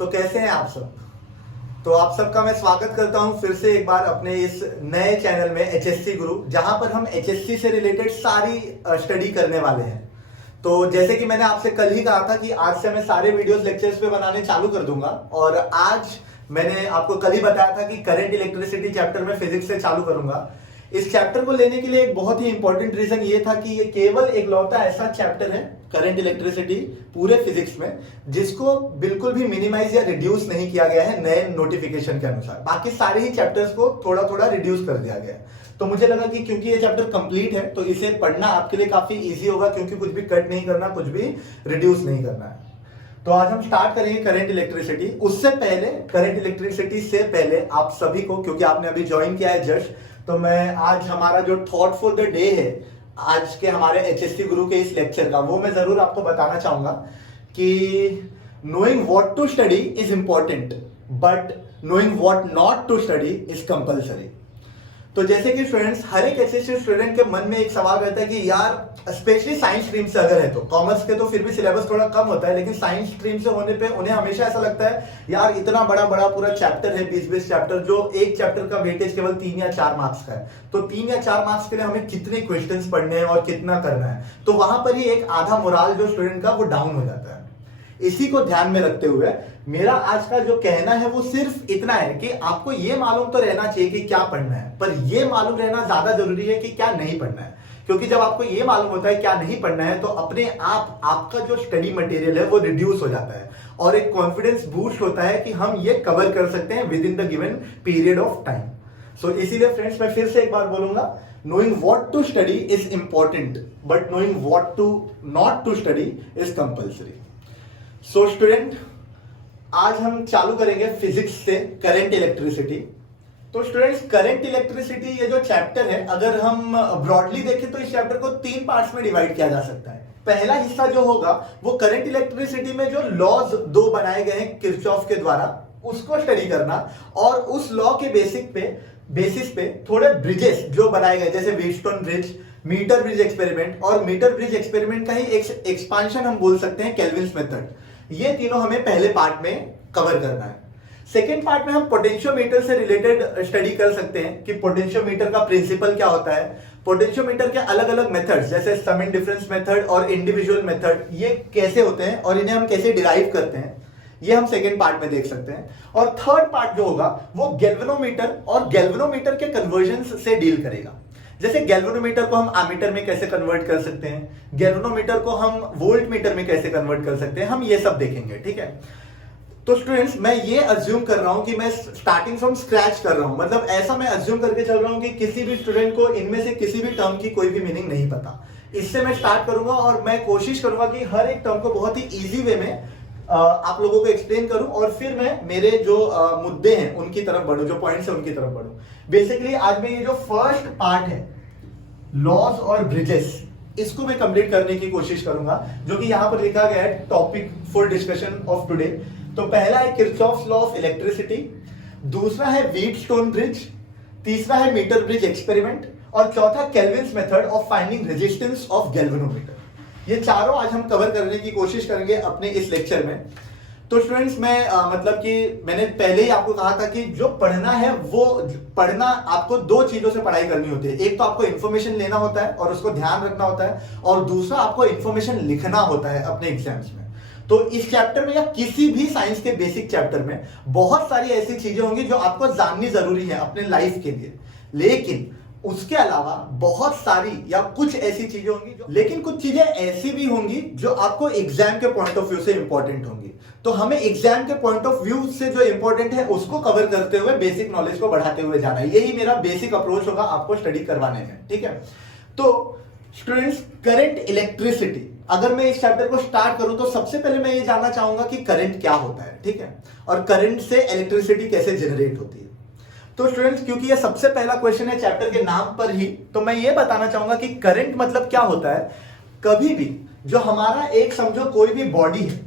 तो कैसे हैं आप सब। तो आप सबका मैं स्वागत करता हूं फिर से एक बार अपने इस नए चैनल में एचएससी गुरु, जहां पर हम एचएससी से रिलेटेड सारी स्टडी करने वाले हैं। तो जैसे कि मैंने आपसे कल ही कहा था कि आज से मैं सारे वीडियोस लेक्चर्स पे बनाने चालू कर दूंगा, और आज मैंने आपको कल ही बताया था कि करंट इलेक्ट्रिसिटी चैप्टर में फिजिक्स से चालू करूंगा। इस चैप्टर को लेने के लिए एक बहुत ही इंपॉर्टेंट रीजन ये था कि ये केवल एक लौता ऐसा चैप्टर है करंट इलेक्ट्रिसिटी पूरे फिजिक्स में जिसको बिल्कुल भी मिनिमाइज या रिड्यूस नहीं किया गया है नए नोटिफिकेशन के अनुसार। बाकी सारे ही चैप्टर्स को थोड़ा थोड़ा रिड्यूस कर दिया गया है। तो मुझे लगा कि क्योंकि ये चैप्टर कंप्लीट है तो इसे पढ़ना आपके लिए काफी इजी होगा, क्योंकि कुछ भी कट नहीं करना, कुछ भी रिड्यूस नहीं करना है। तो आज हम स्टार्ट करेंगे करंट इलेक्ट्रिसिटी। उससे पहले, करंट इलेक्ट्रिसिटी से पहले आप सभी को, क्योंकि आपने अभी ज्वाइन किया है जस्ट, तो मैं आज हमारा जो थॉट फॉर द डे है आज के हमारे एचएससी गुरु के इस लेक्चर का, वो मैं जरूर आपको बताना चाहूंगा कि knowing what to study is important but knowing what not to study is compulsory. तो जैसे कि स्टूडेंट्स, हर एक एचएससी स्टूडेंट के मन में एक सवाल रहता है कि यार स्पेशली साइंस स्ट्रीम से अगर है तो, कॉमर्स के तो फिर भी सिलेबस थोड़ा कम होता है, लेकिन साइंस स्ट्रीम से होने पे उन्हें हमेशा ऐसा लगता है यार इतना बड़ा बड़ा पूरा चैप्टर है, 20-20 चैप्टर, जो एक चैप्टर का वेटेज केवल 3 या 4 मार्क्स का है, तो 3 या 4 मार्क्स के लिए हमें कितने क्वेश्चंस पढ़ने हैं और कितना करना है। तो वहां पर ही एक आधा मोराल जो स्टूडेंट का वो डाउन हो जाता है। इसी को ध्यान में रखते हुए मेरा आज का जो कहना है वो सिर्फ इतना है कि आपको ये मालूम तो रहना चाहिए कि क्या पढ़ना है, पर ये मालूम रहना ज्यादा जरूरी है कि क्या नहीं पढ़ना है। क्योंकि जब आपको ये मालूम होता है क्या नहीं पढ़ना है तो अपने आप आपका जो स्टडी मटेरियल है वो रिड्यूस हो जाता है और एक कॉन्फिडेंस बूस्ट होता है कि हम ये कवर कर सकते हैं within the given period of time. So इसीलिए फ्रेंड्स, मैं फिर से एक बार बोलूंगा, knowing what to study is important but knowing what to not to study is compulsory। So student, आज हम चालू करेंगे फिजिक्स से करंट इलेक्ट्रिसिटी। तो स्टूडेंट्स, करंट इलेक्ट्रिसिटी ये जो चैप्टर है, अगर हम ब्रॉडली देखें तो इस चैप्टर को 3 पार्ट्स में डिवाइड किया जा सकता है। पहला हिस्सा जो होगा वो करंट इलेक्ट्रिसिटी में जो लॉज 2 बनाए गए हैं किरचॉफ के द्वारा, उसको स्टडी करना, और उस लॉ के बेसिस पे थोड़े ब्रिजेस जो बनाए गए, जैसे Wheatstone bridge, metre bridge experiment, और मीटर ब्रिज एक्सपेरिमेंट का ही एक्सपांशन हम बोल सकते हैं केल्विन्स मेथड। ये तीनों हमें पहले पार्ट में कवर करना है। सेकेंड पार्ट में हम पोटेंशियोमीटर से रिलेटेड स्टडी कर सकते हैं कि पोटेंशियोमीटर का प्रिंसिपल क्या होता है, पोटेंशियोमीटर के अलग अलग मेथड्स जैसे सम इन डिफरेंस मेथड और इंडिविजुअल मेथड ये कैसे होते हैं और इन्हें हम कैसे डिराइव करते हैं, ये हम सेकेंड पार्ट में देख सकते हैं। और थर्ड पार्ट जो होगा वो गैल्वेनोमीटर और गैल्वेनोमीटर के कन्वर्जन से डील करेगा। जैसे गैल्वेनोमीटर को हम एमीटर में कैसे कन्वर्ट कर सकते हैं, गैल्वेनोमीटर को हम वोल्ट मीटर में कैसे कन्वर्ट कर सकते हैं, हम ये सब देखेंगे। ठीक है। तो स्टूडेंट्स, मैं ये अज्यूम कर रहा हूं कि मैं स्टार्टिंग फ्रॉम स्क्रैच कर रहा हूं, मतलब ऐसा मैं अज्यूम करके चल रहा हूं कि किसी भी स्टूडेंट को इनमें से किसी भी टर्म की कोई भी मीनिंग नहीं पता। इससे मैं स्टार्ट करूंगा और मैं कोशिश करूंगा कि हर एक टर्म को बहुत ही इजी वे में आप लोगों को एक्सप्लेन करूं, और फिर मैं मेरे जो मुद्दे हैं उनकी तरफ बढ़ूं, जो पॉइंट्स है उनकी तरफ बढ़ूं। बेसिकली आज मैं ये जो फर्स्ट पार्ट है लॉज और ब्रिजेस, इसको मैं कंप्लीट करने की कोशिश करूंगा, जो कि यहां पर लिखा गया है topic for discussion of today. तो पहला है किरचॉफ्स लॉ ऑफ इलेक्ट्रिसिटी, दूसरा है व्हीटस्टोन ब्रिज, तीसरा है मीटर ब्रिज एक्सपेरिमेंट, और चौथा Kelvin's method of finding resistance of galvanometer. ये चारों आज हम कवर करने की कोशिश करेंगे अपने इस लेक्चर में। तो स्टूडेंट्स, मैं मतलब कि मैंने पहले ही आपको कहा था कि जो पढ़ना है वो पढ़ना आपको 2 चीजों से पढ़ाई करनी होती है। एक तो आपको इंफॉर्मेशन लेना होता है और उसको ध्यान रखना होता है, और दूसरा आपको इंफॉर्मेशन लिखना होता है अपने एग्जाम्स में। तो इस चैप्टर में या किसी भी साइंस के बेसिक चैप्टर में बहुत सारी ऐसी चीजें होंगी जो आपको जाननी जरूरी है अपने लाइफ के लिए, लेकिन उसके अलावा बहुत सारी या कुछ ऐसी चीजें होंगी लेकिन कुछ चीजें ऐसी भी होंगी जो आपको एग्जाम के पॉइंट ऑफ व्यू से इंपॉर्टेंट होंगी। तो हमें एग्जाम के पॉइंट ऑफ व्यू से जो इंपॉर्टेंट है उसको कवर करते हुए बेसिक नॉलेज को बढ़ाते हुए जाना है। यही मेरा बेसिक अप्रोच होगा आपको स्टडी करवाने में। ठीक है। तो स्टूडेंट्स, करंट इलेक्ट्रिसिटी, अगर मैं इस चैप्टर को स्टार्ट करूं तो सबसे पहले मैं ये जानना चाहूंगा कि करंट क्या होता है। ठीक है। और करंट से इलेक्ट्रिसिटी कैसे जनरेट होती है। तो स्टूडेंट्स, क्योंकि ये सबसे पहला क्वेश्चन है चैप्टर के नाम पर ही, तो मैं ये बताना चाहूंगा कि करंट मतलब क्या होता है। कभी भी जो हमारा एक समझो कोई भी बॉडी है,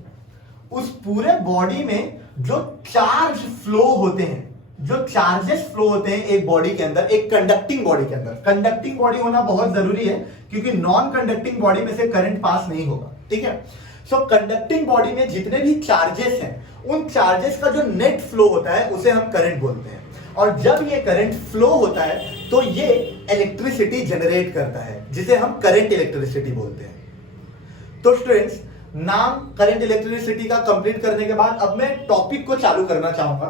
उस पूरे बॉडी में जो चार्ज फ्लो होते हैं, जो चार्जेस फ्लो होते हैं एक बॉडी के अंदर, एक कंडक्टिंग बॉडी के अंदर, कंडक्टिंग बॉडी होना बहुत जरूरी है क्योंकि नॉन कंडक्टिंग बॉडी में से करंट पास नहीं होगा। ठीक है। सो कंडक्टिंग बॉडी में जितने भी चार्जेस हैं, उन चार्जेस का जो नेट फ्लो होता है उसे हम करंट बोलते हैं। और जब ये करंट फ्लो होता है तो ये इलेक्ट्रिसिटी जनरेट करता है, जिसे हम करंट इलेक्ट्रिसिटी बोलते हैं। तो स्टूडेंट्स, नाम करंट इलेक्ट्रिसिटी का कंप्लीट करने के बाद अब मैं टॉपिक को चालू करना चाहूंगा।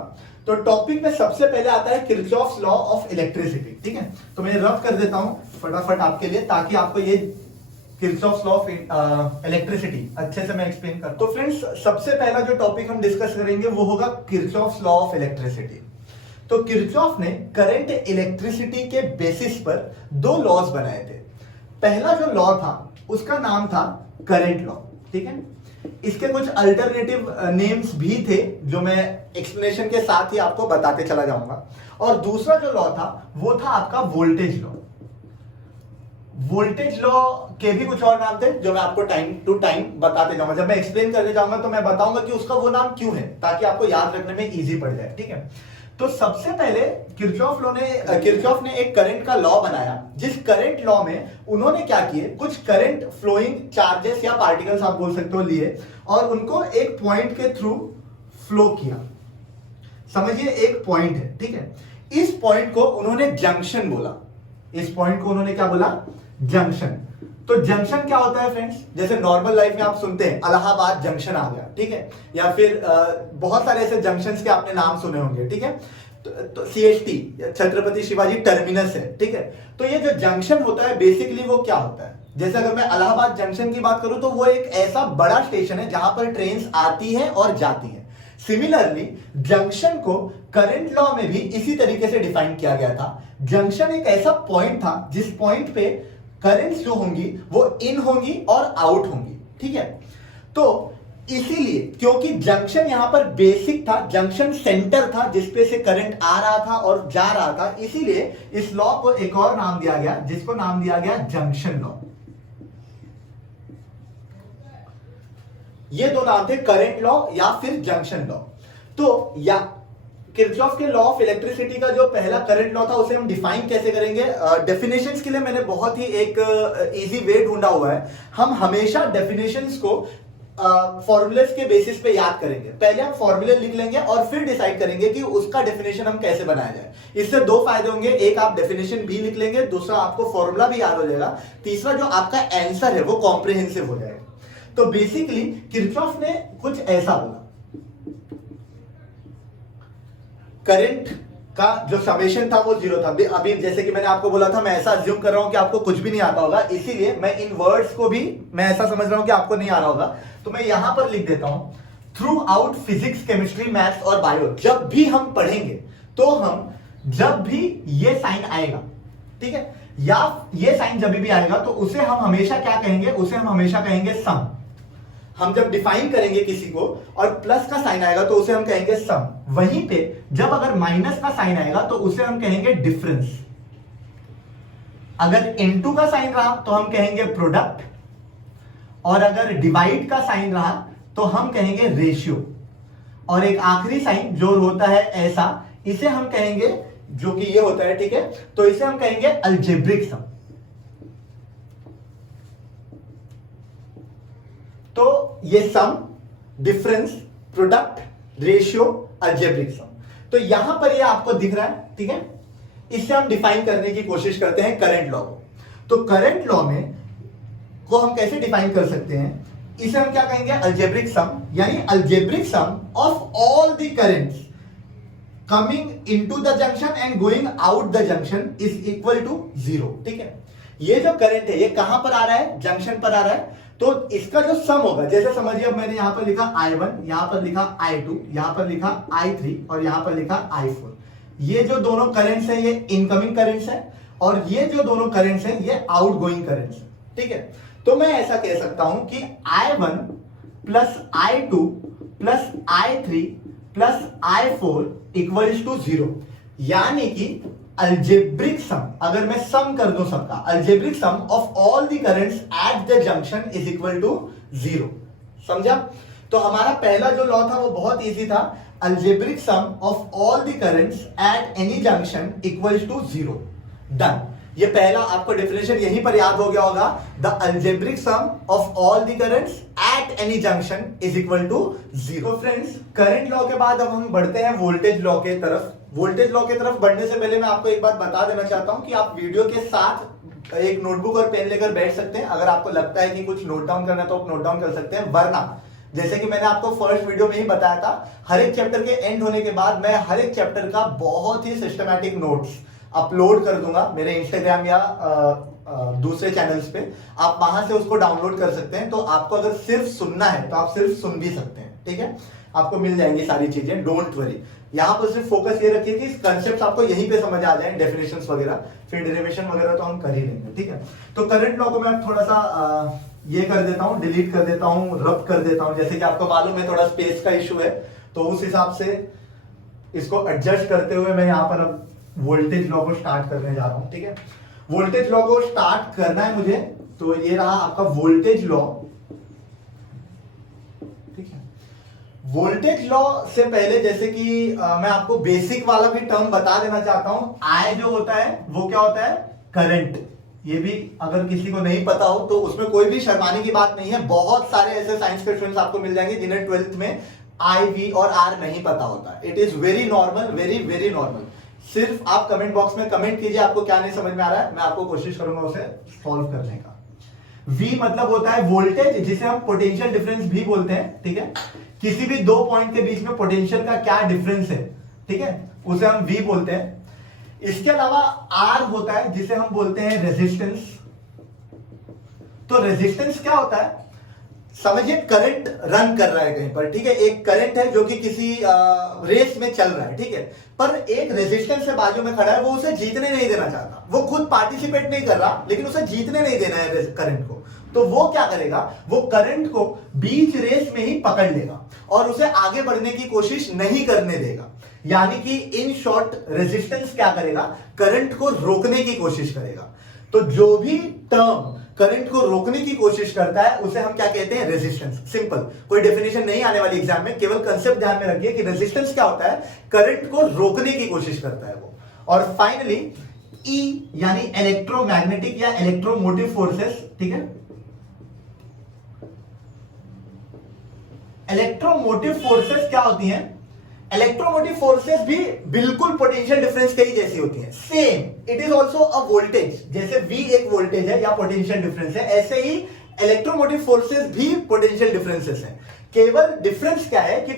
तो टॉपिक में सबसे पहले आता है किरचॉफ्स लॉ ऑफ इलेक्ट्रिसिटी। ठीक है, तो मैं रफ कर देता हूं फटाफट आपके लिए, ताकि आपको ये किरचॉफ्स लॉ ऑफ इलेक्ट्रिसिटी अच्छे से मैं एक्सप्लेन कर। तो फ्रेंड्स, सबसे पहला जो टॉपिक हम डिस्कस करेंगे वो होगा किरचॉफ्स लॉ ऑफ इलेक्ट्रिसिटी। तो किरचॉफ ने करंट इलेक्ट्रिसिटी के बेसिस पर दो लॉज बनाए थे। पहला जो लॉ था उसका नाम था करंट लॉ। ठीक है, इसके कुछ अल्टरनेटिव नेम्स भी थे जो मैं एक्सप्लेनेशन के साथ ही आपको बताते चला जाऊंगा। और दूसरा जो लॉ था वो था आपका वोल्टेज लॉ। वोल्टेज लॉ के भी कुछ और नाम थे जो मैं आपको टाइम टू टाइम बताते जाऊंगा। जब मैं एक्सप्लेन करने जाऊंगा तो मैं बताऊंगा कि उसका वो नाम क्यों है, ताकि आपको याद रखने में इजी पड़ जाए। ठीक है, तो सबसे पहले किरचॉफ ने एक करंट का लॉ बनाया, जिस करंट लॉ में उन्होंने क्या किए, कुछ करंट फ्लोइंग चार्जेस या पार्टिकल्स आप बोल सकते हो लिए, और उनको एक पॉइंट के थ्रू फ्लो किया। समझिए, एक पॉइंट है। ठीक है, इस पॉइंट को उन्होंने जंक्शन बोला। इस पॉइंट को उन्होंने क्या बोला, जंक्शन। तो जंक्शन क्या होता है फ्रेंड्स, जैसे नॉर्मल लाइफ में आप सुनते हैं इलाहाबाद जंक्शन आ गया। ठीक है, या फिर बहुत सारे ऐसे जंक्शंस के आपने नाम सुने होंगे। ठीक है, तो सीएसटी छत्रपति शिवाजी टर्मिनस है। ठीक है, तो ये जो जंक्शन होता है बेसिकली वो क्या होता है, जैसे अगर मैं इलाहाबाद जंक्शन की बात करूं तो वो एक ऐसा बड़ा स्टेशन है जहां पर ट्रेन आती है और जाती है। सिमिलरली जंक्शन को करंट लॉ में भी इसी तरीके से डिफाइन किया गया था। जंक्शन एक ऐसा पॉइंट था जिस पॉइंट पे करंट्स जो होंगी वो इन होंगी और आउट होंगी। ठीक है, तो इसीलिए क्योंकि जंक्शन यहां पर बेसिक था, जंक्शन सेंटर था जिसपे से करंट आ रहा था और जा रहा था, इसीलिए इस लॉ को एक और नाम दिया गया, जिसको नाम दिया गया जंक्शन लॉ। ये दो नाम थे, करंट लॉ या फिर जंक्शन लॉ। तो या किरचॉफ के लॉ ऑफ इलेक्ट्रिसिटी का जो पहला करंट लॉ था उसे हम डिफाइन कैसे करेंगे। डेफिनेशंस के लिए मैंने बहुत ही एक इजी वे ढूंढा हुआ है। हम हमेशा डेफिनेशंस को फॉर्मूलेस के बेसिस पे याद करेंगे। पहले हम फॉर्मूले लिख लेंगे और फिर डिसाइड करेंगे कि उसका डेफिनेशन हम कैसे बनाया जाए। इससे दो फायदे होंगे, एक आप डेफिनेशन भी लिख लेंगे, दूसरा आपको फॉर्मूला भी याद हो जाएगा, तीसरा जो आपका आंसर है वो कॉम्प्रिहेंसिव हो जाएगा। तो बेसिकली किरचॉफ ने कुछ ऐसा बोला, करंट का जो समेशन था वो जीरो था। अभी जैसे कि मैंने आपको बोला था, मैं ऐसा अज्यूम कर रहा हूं कि आपको कुछ भी नहीं आता होगा, इसीलिए मैं इन वर्ड्स को भी मैं ऐसा समझ रहा हूं कि आपको नहीं आ रहा होगा, तो मैं यहां पर लिख देता हूं, through out physics, chemistry, maths और बायो जब भी हम पढ़ेंगे तो हम जब भी ये साइन आएगा, ठीक है, या ये साइन जब भी आएगा तो उसे हम हमेशा क्या कहेंगे, उसे हम हमेशा कहेंगे सम। हम जब डिफाइन करेंगे किसी को और प्लस का साइन आएगा तो उसे हम कहेंगे सम। वहीं पे जब अगर माइनस का साइन आएगा तो उसे हम कहेंगे डिफरेंस। अगर इनटू का साइन रहा तो हम कहेंगे प्रोडक्ट, और अगर डिवाइड का साइन रहा तो हम कहेंगे रेशियो, और एक आखिरी साइन जो होता है ऐसा, इसे हम कहेंगे, जो कि ये होता है, ठीक है, तो इसे हम कहेंगे अलजेब्रिक सम। तो ये सम, डिफरेंस, प्रोडक्ट, रेशियो, अलजेब्रिक सम, तो यहां पर ये आपको दिख रहा है। ठीक है, इससे हम डिफाइन करने की कोशिश करते हैं करंट लॉ को। तो करंट लॉ में को हम कैसे डिफाइन कर सकते हैं, इसे हम क्या कहेंगे, अलजेब्रिक सम, यानी algebraic sum of all the currents coming into the junction and going out the junction is equal to zero. ठीक है, ये जो करंट है ये कहां पर आ रहा है, जंक्शन पर आ रहा है, तो इसका जो सम होगा, जैसे समझिए अब मैंने यहां पर लिखा I1, यहां पर लिखा I2, यहां पर लिखा I3 और यहां पर लिखा I4। ये जो दोनों करंट्स हैं ये इनकमिंग करंट्स हैं, और ये जो दोनों करंट्स हैं ये आउटगोइंग करंट्स हैं। ठीक है, तो मैं ऐसा कह सकता हूं कि I1 plus I2 plus I3 plus I4 equals to zero, यानी कि अलजेब्रिक सम, अगर मैं सम कर दूं सबका, algebraic sum of all the currents at the junction is equal to zero. समझा? तो हमारा पहला जो लॉ था वो बहुत इजी था, algebraic sum of all the currents at any junction equals to zero. Done. ये पहला आपको डेफिनेशन यहीं पर याद हो गया होगा, the algebraic sum of all the currents at any junction is equal to 0। Friends, current law के बाद अब हम बढ़ते हैं वोल्टेज लॉ के तरफ। वोल्टेज लॉ की तरफ बढ़ने से पहले मैं आपको एक बात बता देना चाहता हूं कि आप वीडियो के साथ एक नोटबुक और पेन लेकर बैठ सकते हैं। अगर आपको लगता है कि कुछ नोट डाउन करना है तो आप नोट डाउन कर सकते हैं, वरना जैसे कि मैंने आपको फर्स्ट वीडियो में ही बताया था, हर एक चैप्टर के एंड होने के बाद मैं हर एक चैप्टर का बहुत ही सिस्टमैटिक नोट्स अपलोड कर दूंगा मेरे इंस्टाग्राम या दूसरे चैनल्स पे। आप वहां से उसको डाउनलोड कर सकते हैं। तो आपको अगर सिर्फ सुनना है तो आप सिर्फ सुन भी सकते हैं, ठीक है। आपको मिल जाएंगी सारी चीजें, डोंट वरी। यहाँ पर सिर्फ फोकस ये रखिए कि कंसेप्ट आपको यहीं पे समझ आ जाए, डेफिनेशंस वगैरह, फिर डेरिवेशन वगैरह तो हम कर ही लेंगे, ठीक है। तो करंट लॉ को मैं थोड़ा सा ये कर देता हूं, डिलीट कर देता हूं, रब कर देता हूं। जैसे कि आपको मालूम है थोड़ा स्पेस का इशू है, तो उस हिसाब से इसको एडजस्ट करते हुए मैं यहाँ पर अब वोल्टेज लॉ को स्टार्ट करने जा रहा हूं, ठीक है। वोल्टेज लॉ को स्टार्ट करना है मुझे, तो ये रहा आपका वोल्टेज लॉ, ठीक है। वोल्टेज लॉ से पहले जैसे कि मैं आपको बेसिक वाला भी टर्म बता देना चाहता हूं। आई जो होता है वो क्या होता है, करंट। ये भी अगर किसी को नहीं पता हो तो उसमें कोई भी शर्माने की बात नहीं है। बहुत सारे ऐसे साइंस के स्टूडेंट्स आपको मिल जाएंगे जिन्हें 12th में आई, वी और आर नहीं पता होता। It is very normal, very very normal. सिर्फ आप कमेंट बॉक्स में कमेंट कीजिए आपको क्या नहीं समझ में आ रहा है, मैं आपको कोशिश करूंगा उसे सॉल्व करने का। V मतलब होता है वोल्टेज, जिसे हम पोटेंशियल डिफरेंस भी बोलते हैं, ठीक है। किसी भी दो पॉइंट के बीच में पोटेंशियल का क्या डिफरेंस है, ठीक है, उसे हम V बोलते हैं। इसके अलावा R होता है जिसे हम बोलते हैं रेजिस्टेंस। तो रेजिस्टेंस क्या होता है, समझिए करंट रन कर रहा है कहीं पर, ठीक है। एक करंट है जो कि किसी रेस में चल रहा है, ठीक है, पर एक रेजिस्टेंस से बाजू में खड़ा है, वो उसे जीतने नहीं देना चाहता। वो खुद पार्टिसिपेट नहीं कर रहा, लेकिन उसे जीतने नहीं देना है करंट को। तो वो क्या करेगा, वो करंट को बीच रेस में ही पकड़ लेगा और उसे आगे बढ़ने की कोशिश नहीं करने देगा। यानी कि इन शॉर्ट रेजिस्टेंस क्या करेगा, करंट को रोकने की कोशिश करेगा। तो जो भी टर्म करंट को रोकने की कोशिश करता है उसे हम क्या कहते हैं, रेजिस्टेंस। सिंपल, कोई डेफिनेशन नहीं आने वाली एग्जाम में, केवल कंसेप्ट ध्यान में रखिए कि रेजिस्टेंस क्या होता है, करंट को रोकने की कोशिश करता है वो। और फाइनली ई यानी इलेक्ट्रोमैग्नेटिक या इलेक्ट्रोमोटिव फोर्सेस, ठीक है। इलेक्ट्रोमोटिव फोर्सेस क्या होती हैं, इलेक्ट्रोमोटिव फोर्सेस भी बिल्कुल पोटेंशियल डिफरेंस के ही जैसी होती हैं, same. It is also a voltage, जैसे V एक वोल्टेज है या पोटेंशियल डिफरेंस है, ऐसे ही इलेक्ट्रोमोटिव फोर्सेस भी पोटेंशियल डिफरेंसेस हैं। केवल डिफरेंस क्या है कि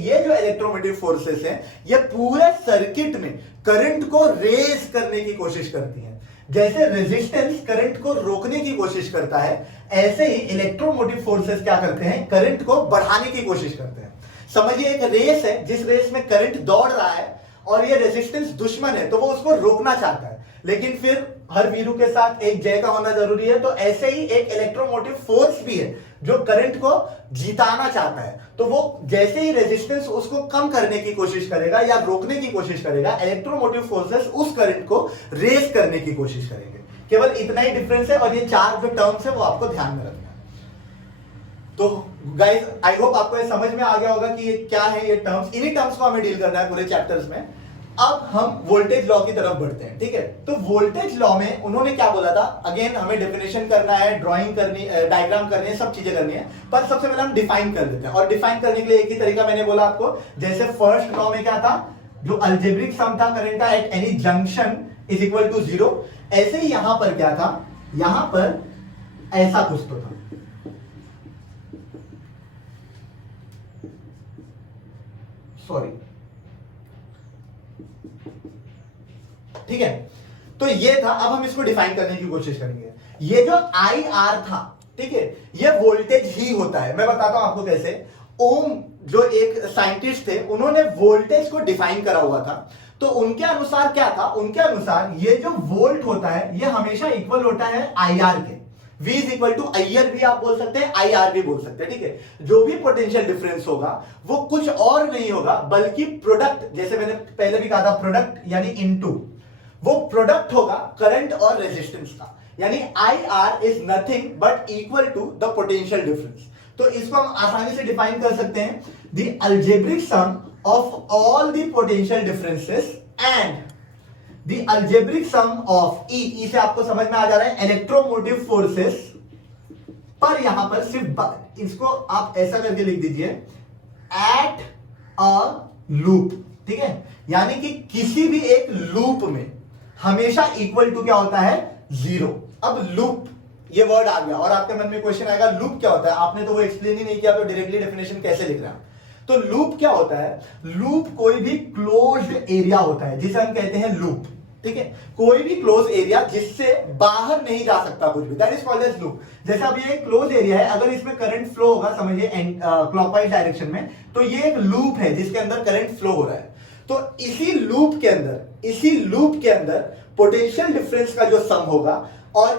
ये जो इलेक्ट्रोमोटिव फोर्सेस हैं, ये पूरे सर्किट में करंट को रेज करने की कोशिश करती हैं। जैसे रेजिस्टेंस करंट को रोकने की कोशिश करता है, ऐसे ही इलेक्ट्रोमोटिव फोर्सेस क्या करते हैं, करंट को बढ़ाने की कोशिश करते हैं। समझिए एक रेस है, जिस रेस में करंट दौड़ रहा है और ये रेजिस्टेंस दुश्मन है, तो वो उसको रोकना चाहता है, लेकिन फिर हर वीरू के साथ एक जय का होना जरूरी है। तो ऐसे ही एक इलेक्ट्रोमोटिव फोर्स भी है जो करंट को जिताना चाहता है। तो वो जैसे ही रेजिस्टेंस उसको कम करने की कोशिश करेगा या रोकने की कोशिश करेगा, इलेक्ट्रोमोटिव फोर्सेस उस करंट को रेस करने की कोशिश करेंगे। केवल इतना ही डिफरेंस है, और ये चार जो टर्म्स है वो आपको ध्यान में रखना है। तो गाइस, आई होप आपको ये समझ में आ गया होगा कि ये क्या है, ये टर्म्स, इन्हीं टर्म्स को हमें डील करना है पूरे चैप्टर्स में। अब हम वोल्टेज लॉ की तरफ बढ़ते हैं, ठीक है। तो वोल्टेज लॉ में उन्होंने क्या बोला था, अगेन हमें डेफिनेशन करना है, ड्राइंग करनी, डायग्राम करनी है, सब चीजें करनी है, पर सबसे पहले हम डिफाइन कर देते हैं। और डिफाइन करने के लिए एक ही तरीका मैंने बोला आपको, जैसे फर्स्ट लॉ में क्या था, जो अल्जेब्रिक सम था current at any junction is equal to 0, ऐसे ही यहां पर क्या था, यहां पर ऐसा कुछ तो था, सॉरी, ठीक है। तो ये था, अब हम इसको डिफाइन करने की कोशिश करेंगे। ये जो आई आर था, ठीक है, ये वोल्टेज ही होता है। मैं बताता हूं आपको कैसे। ओम जो एक साइंटिस्ट थे, उन्होंने वोल्टेज को डिफाइन करा हुआ था। तो उनके अनुसार क्या था, उनके अनुसार ये जो वोल्ट होता है, ये हमेशा इक्वल होता है आई आर के। V is equal to IR भी आप बोल सकते हैं, IR भी बोल सकते हैं, ठीक है। जो भी पोटेंशियल डिफरेंस होगा वो कुछ और नहीं होगा बल्कि प्रोडक्ट, जैसे मैंने पहले भी कहा था, प्रोडक्ट यानी इनटू, वो प्रोडक्ट होगा करंट और रेजिस्टेंस का। यानी IR is nothing but equal to the potential difference. तो इसको हम आसानी से डिफाइन कर सकते हैं, the algebraic sum of all the potential differences and the algebraic sum of E से आपको समझ में आ जा रहा है इलेक्ट्रोमोटिव फोर्सेस, पर यहां पर सिर्फ इसको आप ऐसा करके लिख दीजिए एट अ लूप, ठीक है, यानी कि किसी भी एक लूप में हमेशा इक्वल टू क्या होता है, 0। अब लूप ये वर्ड आ गया और आपके मन में क्वेश्चन आएगा लूप क्या होता है, आपने तो वो एक्सप्लेन ही नहीं किया, तो डायरेक्टली डेफिनेशन कैसे लिख रहे हैं। तो लूप क्या होता है, लूप कोई भी क्लोज्ड एरिया होता है जिसे हम कहते हैं लूप, ठीक है, कोई भी क्लोज एरिया जिससे बाहर नहीं जा सकता कुछ भी, that is called as loop. जैसे अब ये एक क्लोज एरिया है, अगर इसमें करंट फ्लो होगा समझिए क्लॉकवाइज डायरेक्शन में, तो ये एक लूप है जिसके अंदर करंट फ्लो हो रहा है। तो इसी लूप के अंदर पोटेंशियल डिफरेंस का जो सम होगा और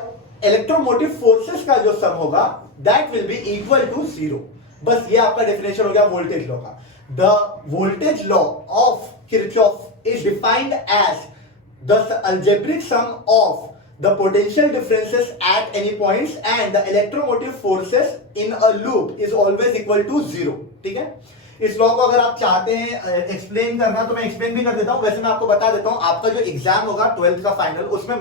इलेक्ट्रोमोटिव फोर्सेस का जो सम होगा that will be equal to 0। बस ये आपका डेफिनेशन हो गया वोल्टेज लॉ का। The voltage law of Kirchhoff is defined as the algebraic sum of the potential differences at any points and the electromotive forces in a loop is always equal to 0, ठीक है। इस law को अगर आप चाहते हैं explain करना तो मैं एक्सप्लेन भी कर देता हूं, वैसे मैं आपको बता देता हूं, आपका जो एग्जाम होगा 12th का फाइनल, उसमें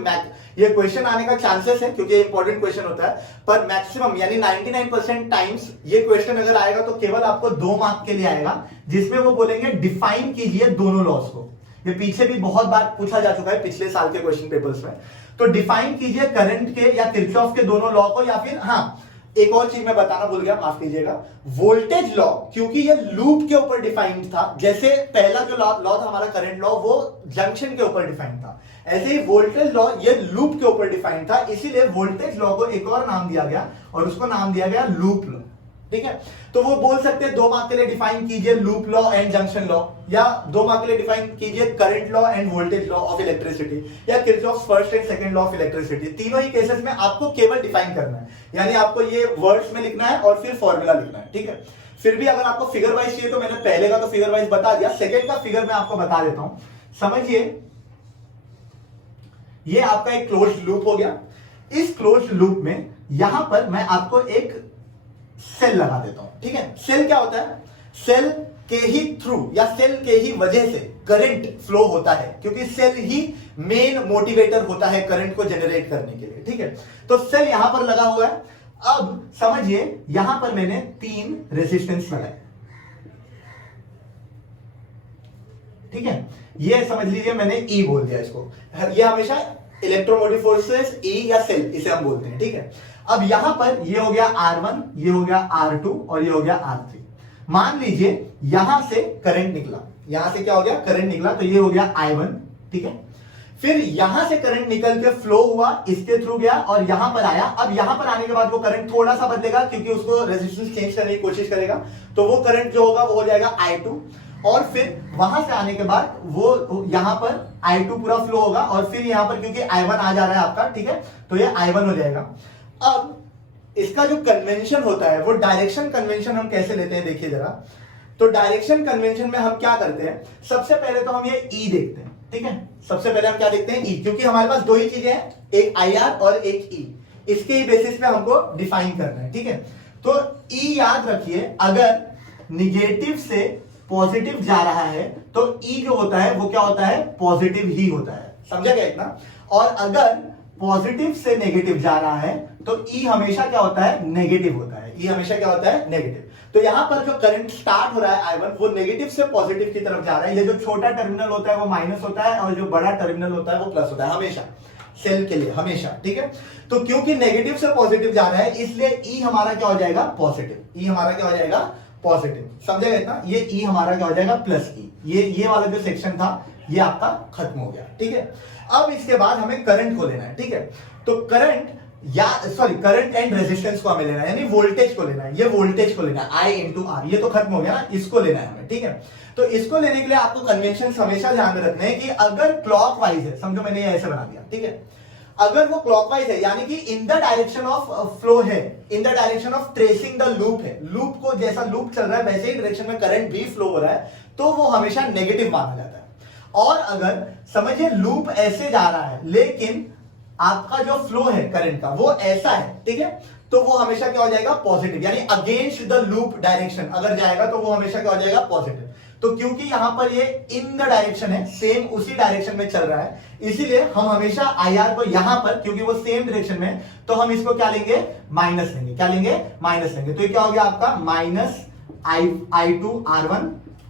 ये क्वेश्चन आने का चांसेस है क्योंकि इंपॉर्टेंट क्वेश्चन होता है, पर मैक्सिमम यानी 99% टाइम्स ये क्वेश्चन अगर आएगा तो केवल आपको 2 मार्क के लिए आएगा, जिसमें वो बोलेंगे डिफाइन कीजिए दोनों लॉस को। ये पीछे भी बहुत बार पूछा जा चुका है पिछले साल के क्वेश्चन पेपर्स में। तो डिफाइन कीजिए करंट के या किरचॉफ के दोनों लॉ को, या फिर हाँ एक और चीज मैं बताना भूल गया, माफ कीजिएगा, वोल्टेज लॉ क्योंकि ये लूप के ऊपर डिफाइंड था, जैसे पहला जो लॉ था हमारा करंट लॉ वो जंक्शन के ऊपर डिफाइंड था, ऐसे ही वोल्टेज लॉ ये लूप के ऊपर डिफाइंड था, इसीलिए वोल्टेज लॉ को एक और नाम दिया गया और उसको नाम दिया गया लूप लॉ, ठीक है। तो वो बोल सकते हैं 2 मार्क के लिए डिफाइन कीजिए loop law and junction law, या 2 मार्क के लिए डिफाइन कीजिए current law and voltage law of electricity, या Kirchhoff's first and second law of electricity. तीनों ही केसेस में आपको केवल डिफाइन करना है, यानी आपको ये वर्ड्स में लिखना है और फिर फॉर्मूला लिखना है, ठीक है। फिर भी अगर आपको फिगर वाइज चाहिए तो मैंने पहले का तो फिगर वाइज बता दिया, सेकंड का फिगर मैं आपको बता देता हूं। समझिए ये आपका एक क्लोज्ड लूप हो गया, इस क्लोज्ड लूप में यहां पर मैं आपको एक सेल लगा देता हूं, ठीक है। सेल क्या होता है, सेल के ही थ्रू या सेल के ही वजह से करंट फ्लो होता है, क्योंकि सेल ही मेन मोटिवेटर होता है करंट को जनरेट करने के लिए, ठीक है। तो सेल यहां पर लगा हुआ है। अब समझिए यहां पर मैंने 3 रेजिस्टेंस लगाए, ठीक है, ये समझ लीजिए मैंने ई बोल दिया इसको, ये हमेशा इलेक्ट्रोमोटिव फोर्सेस ई या सेल इसे हम बोलते हैं, ठीक है। अब यहां पर ये हो गया R1, ये हो गया R2 और ये हो गया R3। मान लीजिए यहां से करंट निकला, यहां से क्या हो गया, करंट निकला, तो ये हो गया I1, ठीक है। फिर यहां से करंट निकल के फ्लो हुआ, इसके थ्रू गया और यहां पर आया। अब यहां पर आने के बाद वो करंट थोड़ा सा बदलेगा क्योंकि उसको रेजिस्टेंस चेंज करने की कोशिश करेगा, तो वो करंट जो होगा वो हो जाएगा I2, और फिर वहां से आने के बाद वो यहां पर I2 पूरा फ्लो होगा और फिर यहां पर क्योंकि I1 आ जा रहा है आपका, ठीक है, तो ये I1 हो जाएगा। अब इसका जो कन्वेंशन होता है वो डायरेक्शन कन्वेंशन हम कैसे लेते हैं देखिए जरा। तो डायरेक्शन कन्वेंशन में हम क्या करते हैं, सबसे पहले तो हम ये ई देखते हैं, ठीक है। सबसे पहले हम क्या देखते हैं, ई, क्योंकि हमारे पास 2 ही चीजें हैं, एक IR और एक ई, इसके ही बेसिस पे हमको डिफाइन करना है, ठीक है। तो ई याद रखिए, अगर निगेटिव से पॉजिटिव जा रहा है तो ई जो होता है वो क्या होता है, पॉजिटिव ही होता है, समझा क्या इतना। और अगर पॉजिटिव से नेगेटिव जा रहा है तो ई हमेशा क्या होता है, नेगेटिव होता है, ई हमेशा क्या होता है, नेगेटिव। तो यहां पर जो करंट स्टार्ट हो रहा है I1 वो नेगेटिव से पॉजिटिव की तरफ जा रहा है, ये जो छोटा टर्मिनल होता है वो माइनस होता है और जो बड़ा टर्मिनल होता है वो प्लस होता है, हमेशा सेल के लिए हमेशा, ठीक है। तो क्योंकि नेगेटिव से पॉजिटिव जा रहा है इसलिए ई हमारा क्या हो जाएगा, पॉजिटिव, ई हमारा क्या हो जाएगा, पॉजिटिव, समझेगा इतना। ये ई हमारा क्या हो जाएगा, प्लस ई। ये वाला जो सेक्शन था ये आपका खत्म हो गया, ठीक है। अब इसके बाद हमें करंट को लेना है, ठीक है। तो करंट करंट एंड रेजिस्टेंस को हमें लेना है, यानी वोल्टेज को लेना है, ये वोल्टेज को लेना है I इंटू R, ये तो खत्म हो गया ना, इसको लेना है हमें, ठीक है। तो इसको लेने के लिए आपको कन्वेंशन हमेशा ध्यान में रखना है कि अगर क्लॉकवाइज है, समझो मैंने ये ऐसे बना दिया, ठीक है, अगर वो क्लॉकवाइज है यानी कि in the direction of flow है, in the direction of tracing the loop है, लूप को जैसा लूप चल रहा है वैसे ही डायरेक्शन में करंट भी फ्लो हो रहा है, तो वो हमेशा नेगेटिव माना जाता है। और अगर समझिए लूप ऐसे जा रहा है लेकिन आपका जो फ्लो है करंट का वो ऐसा है, ठीक है, तो वो हमेशा क्या हो जाएगा, पॉजिटिव, यानी अगेंस्ट द लूप डायरेक्शन अगर जाएगा तो वो हमेशा क्या हो जाएगा, पॉजिटिव। तो क्योंकि यहां पर ये इन द डायरेक्शन है, सेम उसी डायरेक्शन में चल रहा है, इसीलिए हम हमेशा IR को यहां पर, क्योंकि वो सेम डायरेक्शन में है, तो हम इसको क्या लेंगे, माइनस लेंगे। क्या लेंगे, माइनस लेंगे। तो ये क्या हो गया आपका माइनस I2 R1,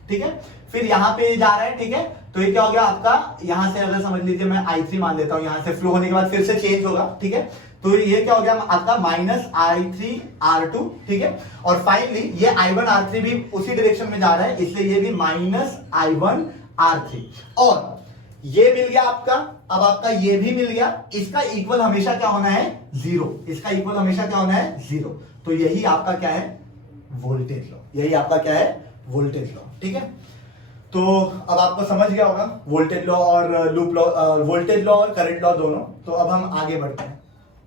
ठीक है। फिर यहां पे जा रहा है, ठीक है, तो ये क्या हो गया आपका, यहां से अगर समझ लीजिए मैं I3 मान लेता हूं, यहां से फ्लो होने के बाद फिर से चेंज होगा, ठीक है। तो ये क्या हो गया आपका माइनस I3 R2, ठीक है। और फाइनली ये I1 R3 भी उसी डायरेक्शन में जा रहा है, इसलिए ये भी माइनस I1 R3। और ये मिल गया आपका, अब आपका ये भी मिल गया, इसका इक्वल हमेशा क्या होना है, 0। इसका इक्वल हमेशा क्या होना है, 0। तो यही आपका क्या है, वोल्टेज लॉ। यही आपका क्या है, वोल्टेज लॉ, ठीक है। तो अब आपको समझ गया होगा वोल्टेज लॉ और लूप लॉ, वोल्टेज लॉ और करंट लॉ दोनों। तो अब हम आगे बढ़ते हैं।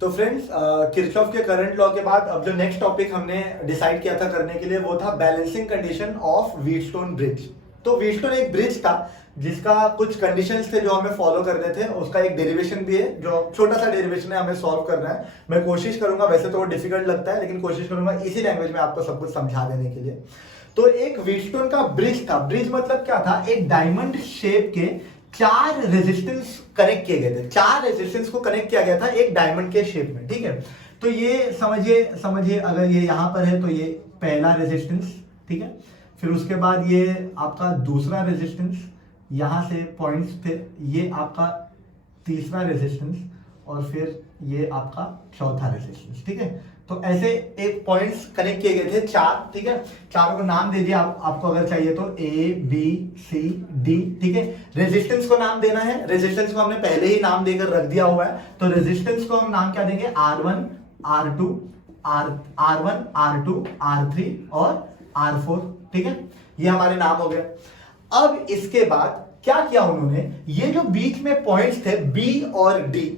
तो फ्रेंड्स, किरचॉफ के करंट लॉ के बाद अब जो नेक्स्ट टॉपिक हमने डिसाइड किया था करने के लिए, वो था balancing condition of Wheatstone bridge. तो व्हीटस्टोन एक ब्रिज था जिसका कुछ कंडीशंस थे जो हमें फॉलो करने थे। उसका एक डेरिवेशन भी है, जो छोटा सा डेरिवेशन है, हमें सॉल्व करना है। मैं कोशिश करूंगा, वैसे तो वो डिफिकल्ट लगता है, लेकिन कोशिश करूंगा इसी लैंग्वेज में आपको सब कुछ समझा देने के लिए। तो एक व्हीटस्टोन का ब्रिज था। ब्रिज मतलब क्या था, एक डायमंड शेप के 4 रेजिस्टेंस कनेक्ट किए गए थे। 4 रेजिस्टेंस को कनेक्ट किया गया था एक डायमंड के शेप में, ठीक है। तो ये समझिए अगर ये यहां पर है तो ये पहला रेजिस्टेंस, ठीक है। फिर उसके बाद ये आपका दूसरा रेजिस्टेंस, यहां से पॉइंट्स थे, ये आपका तीसरा रेजिस्टेंस, और फिर ये आपका चौथा रेजिस्टेंस, ठीक है। तो ऐसे एक पॉइंट्स कनेक्ट किए गए थे 4, ठीक है। चारों को नाम दे दिया आपको अगर चाहिए तो, A B C D, ठीक है। रेजिस्टेंस को नाम देना है, रेजिस्टेंस को हमने पहले ही नाम देकर रख दिया हुआ है। तो रेजिस्टेंस को हम नाम क्या देंगे, R1 R2 R1 R2 R3 और R4, ठीक है। ये हमारे नाम हो गए। अब इसके बाद क्या किया उन्होंने, ये जो बीच में पॉइंट्स थे B और D,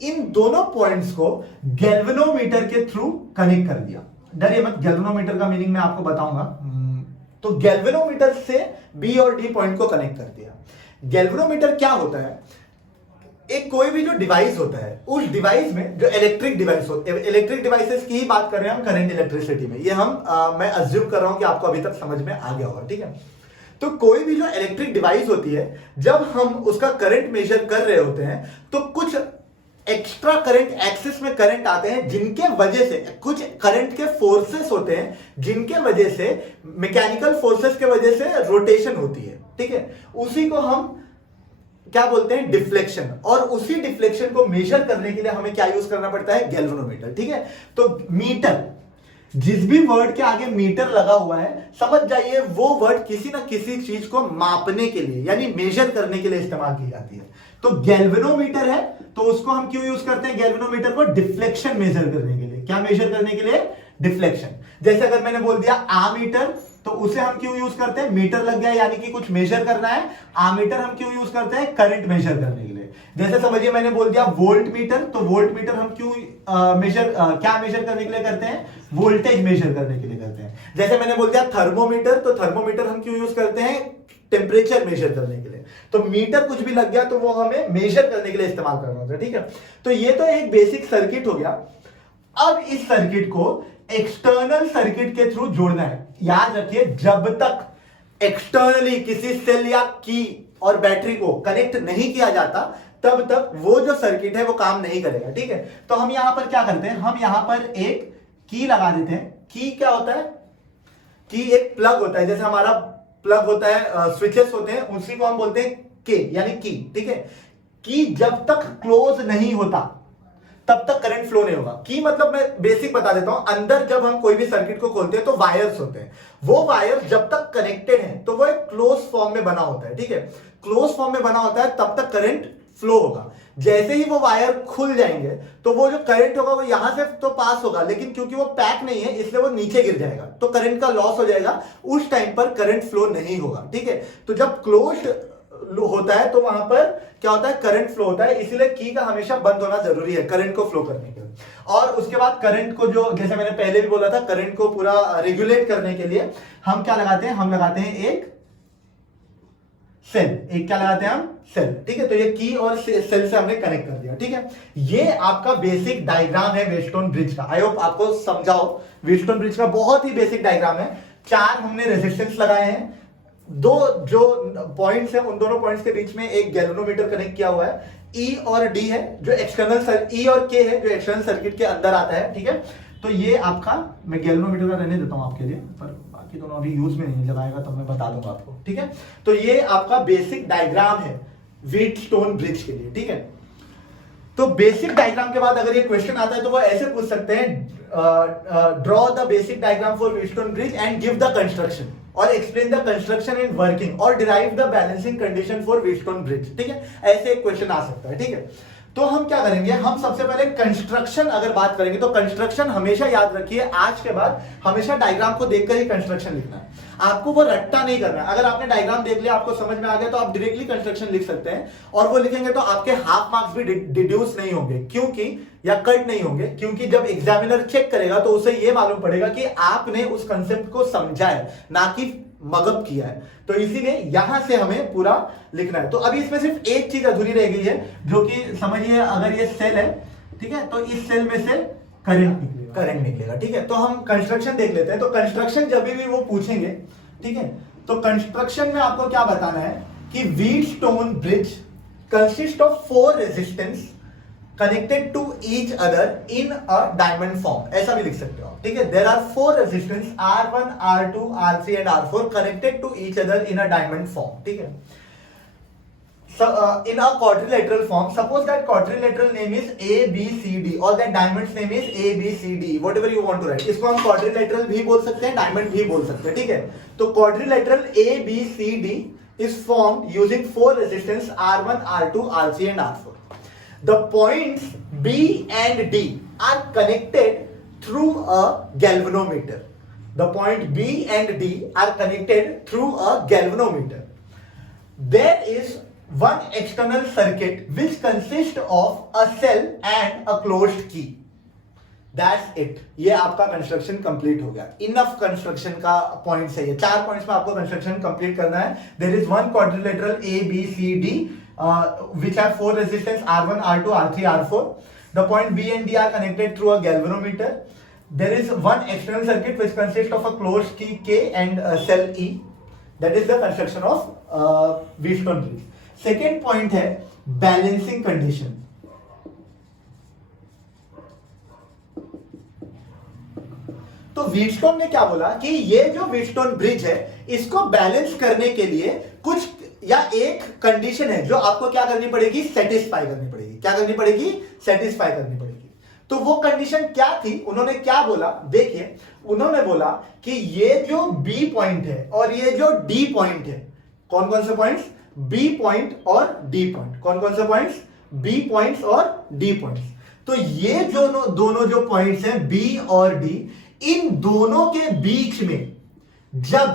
इन दोनों पॉइंट्स को गैल्वेनोमीटर के थ्रू कनेक्ट कर दिया। डरिए मत, गैल्वेनोमीटर का मीनिंग मैं आपको बताऊंगा। तो गैल्वेनोमीटर से B और D पॉइंट को कनेक्ट कर दिया। गैल्वेनोमीटर क्या होता है, एक कोई भी जो डिवाइस होता है, उस डिवाइस में जो इलेक्ट्रिक डिवाइस होते हैं, इलेक्ट्रिक डिवाइसेस की ही बात कर रहे हैं हम करंट इलेक्ट्रिसिटी में। ये मैं अज्यूम कर रहा हूं कि आपको अभी तक समझ में आ गया होगा, ठीक है। तो कोई भी जो इलेक्ट्रिक डिवाइस होती है, जब हम उसका करंट मेजर कर रहे होते हैं, तो कुछ एक्स्ट्रा करंट एक्सिस में करंट आते हैं, जिनके वजह से कुछ करंट के फोर्सेस होते हैं, जिनके वजह से मैकेनिकल फोर्सेस के वजह से रोटेशन होती है, ठीक है। उसी को हम क्या बोलते हैं, डिफ्लेक्शन। और उसी डिफ्लेक्शन को मेजर करने के लिए हमें क्या यूज करना पड़ता है, गैल्वेनोमीटर, ठीक है। तो मीटर, जिस भी वर्ड के आगे मीटर लगा हुआ है, समझ जाइए वो वर्ड किसी ना किसी चीज को मापने के लिए, यानी मेजर करने के लिए इस्तेमाल की जाती है। तो गैल्वेनोमीटर है, तो उसको हम क्यों यूज करते हैं, गैल्वेनोमीटर को डिफ्लेक्शन मेजर करने के लिए। क्या मेजर करने के लिए, डिफ्लेक्शन। जैसे अगर मैंने बोल दिया आमीटर, तो उसे हम क्यों यूज करते हैं, मीटर लग गया यानी कि कुछ मेजर करना है। आमीटर हम क्यों यूज करते हैं, करंट मेजर करने के लिए। जैसे समझिए मैंने बोल दिया वोल्ट मीटर, तो वोल्ट मीटर हम क्यों क्या मेजर करने के लिए करते हैं, वोल्टेज मेजर करने के लिए करते हैं। जैसे मैंने बोल दिया थर्मोमीटर, तो थर्मोमीटर हम क्यों यूज करते हैं, टेम्परेचर मेजर करने के लिए। तो मीटर कुछ भी लग गया तो वो हमें मेजर करने के लिए इस्तेमाल करना होता है, ठीक है। तो ये तो एक बेसिक सर्किट हो गया। अब इस सर्किट को एक्सटर्नल सर्किट के थ्रू जोड़ना है। याद रखिए, जब तक एक्सटर्नली किसी सेल या की और बैटरी को कनेक्ट नहीं किया जाता, तब तक वो जो सर्किट है वो काम नहीं करेगा, ठीक है। तो हम यहां पर क्या करते हैं, हम यहां पर एक की लगा देते हैं। की क्या होता है, की एक प्लग होता है, जैसे हमारा प्लग होता है, स्विचेस होते हैं, उसी को हम बोलते हैं के, यानी की, ठीक है। की जब तक क्लोज नहीं होता तब तक करंट फ्लो नहीं होगा। की मतलब मैं बेसिक बता देता हूं, अंदर जब हम कोई भी सर्किट को खोलते हैं तो वायर्स होते हैं। वो वायर जब तक कनेक्टेड हैं तो वो एक क्लोज फॉर्म में बना होता है, ठीक है। क्लोज फॉर्म में बना होता है, तब तक करंट फ्लो होगा। जैसे ही वो वायर खुल जाएंगे तो वो जो करंट होगा वो यहां से तो पास होगा, लेकिन क्योंकि वो पैक नहीं है इसलिए वो नीचे गिर जाएगा, तो करंट का लॉस हो जाएगा। उस टाइम पर करंट फ्लो नहीं होगा, ठीक है। तो जब क्लोज्ड होता है तो वहां पर क्या होता है, करंट फ्लो होता है। इसीलिए की का हमेशा बंद होना जरूरी है करंट को फ्लो करने के लिए। और उसके बाद करंट को, जो जैसे मैंने पहले भी बोला था, करंट को पूरा रेगुलेट करने के लिए हम क्या लगाते हैं, हम लगाते हैं एक सेल। एक क्या लगाते हैं हम, सेल, ठीक है। तो ये की और सेल से हमने कनेक्ट कर दिया, ठीक है। ये आपका बेसिक डायग्राम है व्हीटस्टोन ब्रिज का। आई होप आपको समझाओ। व्हीटस्टोन ब्रिज का बहुत ही बेसिक डायग्राम है। 4 हमने रेजिस्टेंस लगाए हैं, दो जो पॉइंट्स है उन दोनों पॉइंट्स के बीच में एक गैल्वेनोमीटर कनेक्ट किया हुआ है। ई और डी है जो एक्सटर्नल, ई और के है जो एक्सटर्नल सर्किट के अंदर आता है, ठीक है। तो ये आपका, मैं गैल्वेनोमीटर का रहने देता हूं आपके लिए, पर बाकी दोनों अभी यूज में नहीं है, जब आएगा तब मैं बता दूंगा आपको, ठीक है। तो ये आपका बेसिक डायग्राम है व्हीटस्टोन ब्रिज के लिए, ठीक है। तो बेसिक डायग्राम के बाद अगर ये क्वेश्चन आता है तो वो ऐसे पूछ सकते हैं, draw the basic diagram for Wheatstone bridge and give the construction और explain the construction and working और derive the balancing condition for Wheatstone bridge, ठीक है। ऐसे एक क्वेश्चन आ सकता है, ठीक है। तो हम क्या करेंगे, हम सबसे पहले कंस्ट्रक्शन अगर बात करेंगे तो कंस्ट्रक्शन हमेशा याद रखिए, आज के बाद हमेशा डायग्राम को देखकर ही कंस्ट्रक्शन लिखना है, आपको वो रट्टा नहीं करना है। अगर आपने डायग्राम देख लिया, आपको समझ में आ गया, तो आप डायरेक्टली कंस्ट्रक्शन लिख सकते हैं, और वो लिखेंगे तो आपके हाफ मार्क्स भी डिड्यूस नहीं होंगे, क्योंकि या कट नहीं होंगे, क्योंकि जब एग्जामिनर चेक करेगा तो उसे ये मालूम पड़ेगा कि आपने उस कंसेप्ट को समझा है, ना कि मगअप किया है। तो इसीलिए यहां से हमें पूरा लिखना है। तो अभी इसमें सिर्फ एक चीज अधूरी रह गई है, जो कि समझिए, अगर ये सेल है, ठीक है, तो इस सेल में से करंट निकलेगा, ठीक है। तो हम कंस्ट्रक्शन देख लेते हैं। तो कंस्ट्रक्शन जब भी वो पूछेंगे, ठीक है, तो कंस्ट्रक्शन में आपको क्या बताना है कि Wheatstone bridge consist of 4 resistance connected to each other in a diamond form, ऐसा भी लिख सकते हो आप, ठीक है। There are 4 resistance R1, R2, R3 and R4 connected to each other in a diamond form, ठीक है। In a quadrilateral form, suppose that quadrilateral name is ABCD or that diamond's name is ABCD, whatever you want to write. इसको हम quadrilateral भी बोल सकते हैं, diamond भी बोल सकते हैं, ठीक है। तो quadrilateral ABCD is formed using 4 resistance R1, R2, R3 and R4. The points B and D are connected through a galvanometer. The point B and D are connected through a galvanometer. There is one external circuit which consists of a cell and a closed key. That's it. ये आपका construction complete हो गया। Enough construction का points है ये, 4 points में आपको construction complete करना है। There is one quadrilateral ABCD which have 4 resistance R1, R2, R3, R4. The point B and D are connected through a galvanometer. There is one external circuit which consists of a closed key K and a cell E. That is the construction of Wheatstone bridge. Second point है balancing condition. तो Wheatstone ने क्या बोला कि ये जो Wheatstone bridge है, इसको बैलेंस करने के लिए कुछ या एक कंडीशन है जो आपको क्या करनी पड़ेगी, सेटिस्फाई करनी पड़ेगी। क्या करनी पड़ेगी, सेटिस्फाई करनी पड़ेगी। तो वो कंडीशन क्या थी, उन्होंने क्या बोला, देखिए, उन्होंने बोला कि ये जो बी पॉइंट है और ये जो डी पॉइंट है, कौन कौन से पॉइंट्स, बी पॉइंट और डी पॉइंट, कौन कौन से पॉइंट्स, बी पॉइंट्स और डी पॉइंट्स। तो ये जो दोनों जो पॉइंट्स हैं बी और डी, इन दोनों के बीच में जब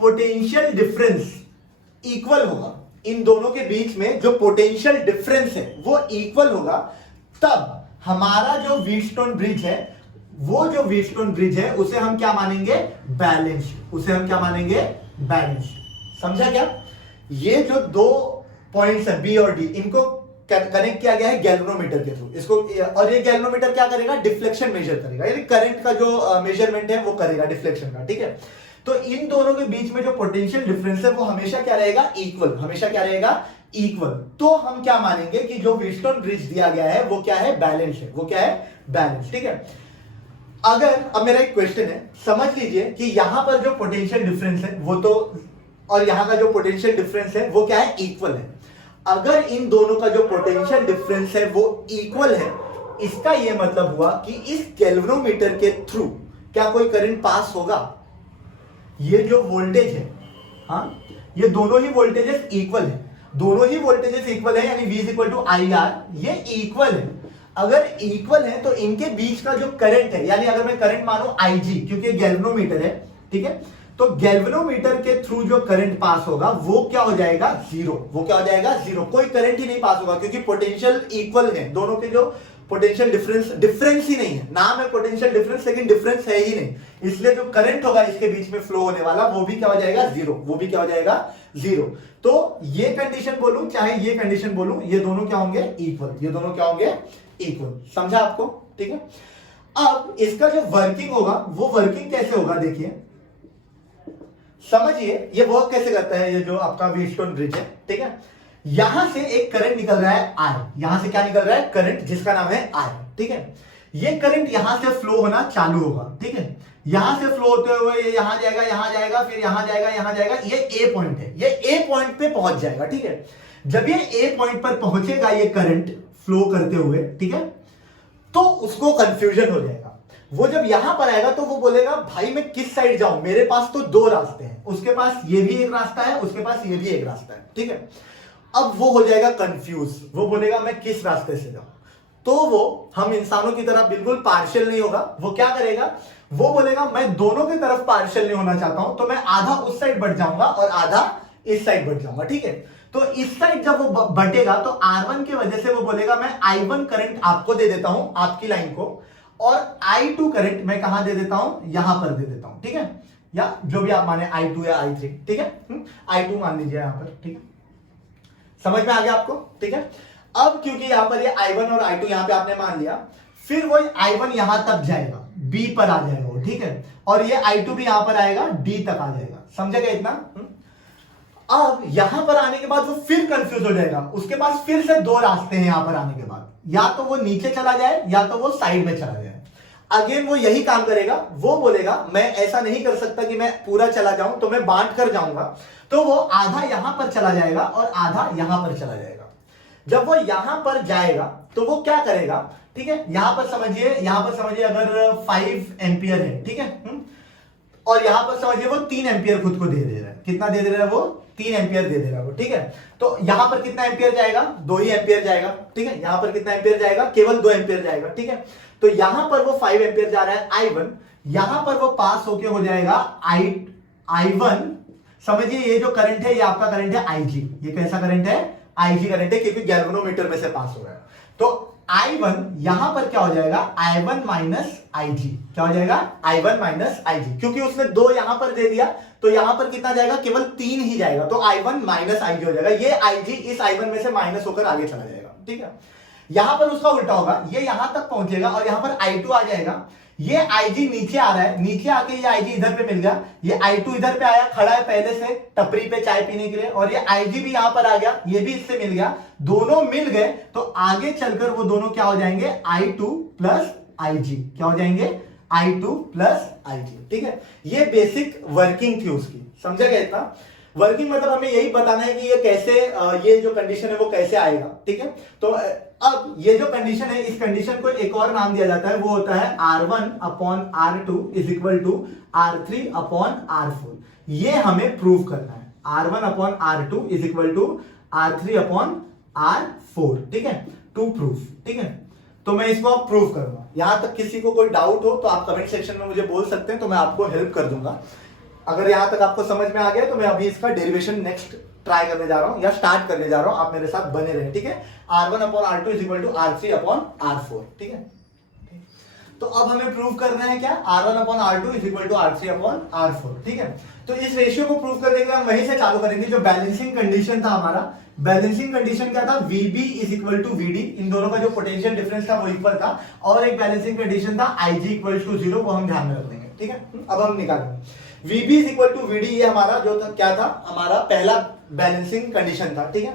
पोटेंशियल डिफरेंस इक्वल होगा, इन दोनों के बीच में जो पोटेंशियल डिफरेंस है वो इक्वल होगा, तब हमारा जो व्हीटस्टोन ब्रिज है, वो जो व्हीटस्टोन ब्रिज है उसे हम क्या मानेंगे, बैलेंस्ड। उसे हम क्या मानेंगे, बैलेंस्ड। समझा क्या? ये जो दो पॉइंट्स है बी और डी, इनको कनेक्ट किया गया है गैल्वेनोमीटर के थ्रू। इसको, और ये गैल्वेनोमीटर क्या करेगा, डिफ्लेक्शन मेजर करेगा, यानी करंट का जो मेजरमेंट है वो करेगा डिफ्लेक्शन का, ठीक है। तो इन दोनों के बीच में जो पोटेंशियल डिफरेंस है वो हमेशा क्या रहेगा, इक्वल। हमेशा क्या रहेगा, इक्वल। तो हम क्या मानेंगे कि जो व्हीटस्टोन ब्रिज दिया गया है वो क्या है, बैलेंस है। वो क्या है, बैलेंस, ठीक है। अगर, अब मेरा एक क्वेश्चन है, समझ लीजिए कि यहां पर जो पोटेंशियल डिफरेंस है वो तो, और यहां का जो पोटेंशियल डिफरेंस है वो क्या है, इक्वल है। अगर इन दोनों का जो पोटेंशियल डिफरेंस है वो इक्वल है, इसका यह मतलब हुआ कि इस गैल्वेनोमीटर के थ्रू क्या कोई करंट पास होगा। ये जो वोल्टेज है, हाँ, ये दोनों ही वोल्टेजेस इक्वल है, दोनों ही वोल्टेजेस इक्वल है, यानी V is equal to I R, ये इक्वल है। अगर इक्वल है तो इनके बीच का जो करंट है, यानी अगर मैं करंट मानू IG, क्योंकि गैल्वेनोमीटर है, ठीक है, तो गैल्वेनोमीटर के थ्रू जो करंट पास होगा वो क्या हो जाएगा, जीरो। वो क्या हो जाएगा, जीरो। कोई करंट ही नहीं पास होगा, क्योंकि पोटेंशियल इक्वल है, दोनों के जो पोटेंशियल डिफरेंस ही नहीं है। नाम है पोटेंशियल डिफरेंस, लेकिन डिफरेंस है ही नहीं, इसलिए जो करंट होगा इसके बीच में फ्लो होने वाला वो भी क्या हो जाएगा, जीरो। वो भी क्या हो जाएगा, जीरो। तो ये कंडीशन बोलूं चाहे ये कंडीशन बोलूं, ये दोनों क्या होंगे, इक्वल। ये दोनों क्या होंगे, इक्वल। समझा आपको, ठीक है। अब इसका जो वर्किंग होगा वो वर्किंग कैसे होगा, देखिए, समझिए ये वर्क कैसे करता है, ये जो आपका व्हीटस्टोन ब्रिज है, ठीक है। यहां से एक करंट निकल रहा है आई, यहां से क्या निकल रहा है, करंट, जिसका नाम है आई, ठीक है। ये करंट यहां से फ्लो होना चालू होगा, ठीक है। यहां से फ्लो होते हुए ये यहां जाएगा, यहां जाएगा, फिर यहां जाएगा, यहां जाएगा, ये ए पॉइंट है, ये ए पॉइंट पे पहुंच जाएगा, ठीक है। जब ये ए पॉइंट पर पहुंचेगा ये करंट फ्लो करते हुए, ठीक है, तो उसको कंफ्यूजन हो जाएगा। वो जब यहां पर आएगा तो वो बोलेगा भाई मैं किस साइड जाऊं, मेरे पास तो दो रास्ते हैं, उसके पास ये भी एक रास्ता है, उसके पास ये भी एक रास्ता है, ठीक है। अब वो हो जाएगा कंफ्यूज, वो बोलेगा मैं किस रास्ते से जाऊं। तो वो हम इंसानों की तरह बिल्कुल पार्शियल नहीं होगा, वो क्या करेगा, वो बोलेगा मैं दोनों की तरफ पार्शियल नहीं होना चाहता हूं, तो मैं आधा उस साइड बढ़ जाऊंगा और आधा इस साइड बढ़ जाऊंगा, ठीक है। तो इस साइड जब वो बढ़ेगा तो R1 की वजह से वो बोलेगा मैं I1 करंट आपको दे देता हूं, आपकी लाइन को, और I2 करंट मैं कहां दे देता हूं, यहां पर दे देता हूं, ठीक है, या जो भी आप माने I2 या I3, ठीक है, I2 मान लीजिए यहां पर, ठीक है। समझ में आ गया आपको, ठीक है। अब क्योंकि यहां पर ये I1 और I2 यहां पे आपने मान लिया, फिर वो I1 यहां तक जाएगा, B पर आ जाएगा वो, ठीक है, और ये I2 भी यहां पर आएगा, D तक आ जाएगा, समझेगा इतना। अब यहां पर आने के बाद वो फिर कंफ्यूज हो जाएगा, उसके पास फिर से दो रास्ते हैं यहां पर आने के बाद, या तो वो नीचे चला जाए या तो वो साइड में चला जाए। अगेन वो यही काम करेगा, वो बोलेगा मैं ऐसा नहीं कर सकता कि मैं पूरा चला जाऊं, तो मैं बांट कर जाऊंगा, तो वो आधा यहां पर चला जाएगा और आधा यहां पर चला जाएगा। जब वो यहां पर जाएगा तो वो क्या करेगा, ठीक है, यहां पर समझिए अगर 5 एम्पियर है, ठीक है, और यहां पर समझिए वो 3 एम्पियर खुद को दे रहा है, कितना दे रहा है वो, 3 एम्पियर दे रहा है वो, ठीक है। तो यहां पर कितना एम्पियर जाएगा, 2 ही एम्पियर जाएगा, ठीक है। यहां पर कितना एम्पियर जाएगा, केवल 2 एम्पियर जाएगा, ठीक है। तो यहां पर वो 5 एम्पियर जा रहा है I1, यहां पर वो पास होके हो जाएगा I1। समझिए ये जो करंट है ये आपका करंट है IG, ये कैसा करंट है, IG करंट है, क्योंकि गैल्वेनोमीटर में से पास हो रहा है। तो I1 यहां पर क्या हो जाएगा, I1 माइनस IG, क्या हो जाएगा, I1 माइनस IG, क्योंकि उसने 2 यहां पर दे दिया, तो यहां पर कितना जाएगा, केवल 3 ही जाएगा, तो I1 माइनस IG हो जाएगा। ये IG इस I1 में से माइनस होकर आगे चला जाएगा, ठीक है। यहां पर उसका उल्टा होगा, ये यहां तक पहुंचेगा और यहां पर I2 आ जाएगा, ये IG नीचे आ रहा है, नीचे आके ये IG इधर पे मिल गया, ये I2 इधर पे आया, खड़ा है पहले से टपरी पे चाय पीने के लिए, और ये IG भी यहां पर आ गया, ये भी इससे मिल गया, दोनों मिल गए, तो आगे चलकर वो दोनों क्या हो जाएंगे, I2 प्लस IG, क्या हो जाएंगे, I2 प्लस IG, ठीक है। ये बेसिक वर्किंग थी उसकी, समझा गया इतना। वर्किंग मतलब हमें यही बताना है कि ये कैसे, ये जो कंडीशन है वो कैसे आएगा, ठीक है। तो अब ये जो कंडीशन है, इस कंडीशन को एक और नाम दिया जाता है, वो होता है R1 upon R2 is equal to R3 upon R4। ये हमें प्रूव करना है, R1 upon R2 is equal to R3 upon R4, ठीक है, टू प्रूफ, ठीक है। तो मैं इसको अब प्रूव करूंगा। यहां तक किसी को कोई डाउट हो तो आप कमेंट सेक्शन में मुझे बोल सकते हैं, तो मैं आपको हेल्प कर दूंगा। अगर यहां तक आपको समझ में आ गया तो मैं अभी इसका डेरिवेशन नेक्स्ट ट्राई करने जा रहा हूं या स्टार्ट करने जा रहा हूं, आप मेरे साथ बने रहे, ठीक है। R1 upon R2 is equal to R3 upon R4, ठीक है। तो अब हमें प्रूव करना है क्या, R1 upon R2 is equal to R3 upon R4, ठीक है। तो इस रेशियो को प्रूव करने के लिए हम वहीं से चालू करेंगे, जो बैलेंसिंग कंडीशन था हमारा। बैलेंसिंग कंडीशन क्या था, VB is equal to VD, इन दोनों का जो पोटेंशियल डिफरेंस था वो इक्वल था, और एक बैलेंसिंग कंडीशन था IG इक्वल टू 0, वो हम ध्यान में रख देंगे, ठीक है। अब हम निकालेंगे VB is equal to VD, ये हमारा जो था क्या था, हमारा पहला बैलेंसिंग कंडीशन था, ठीक है।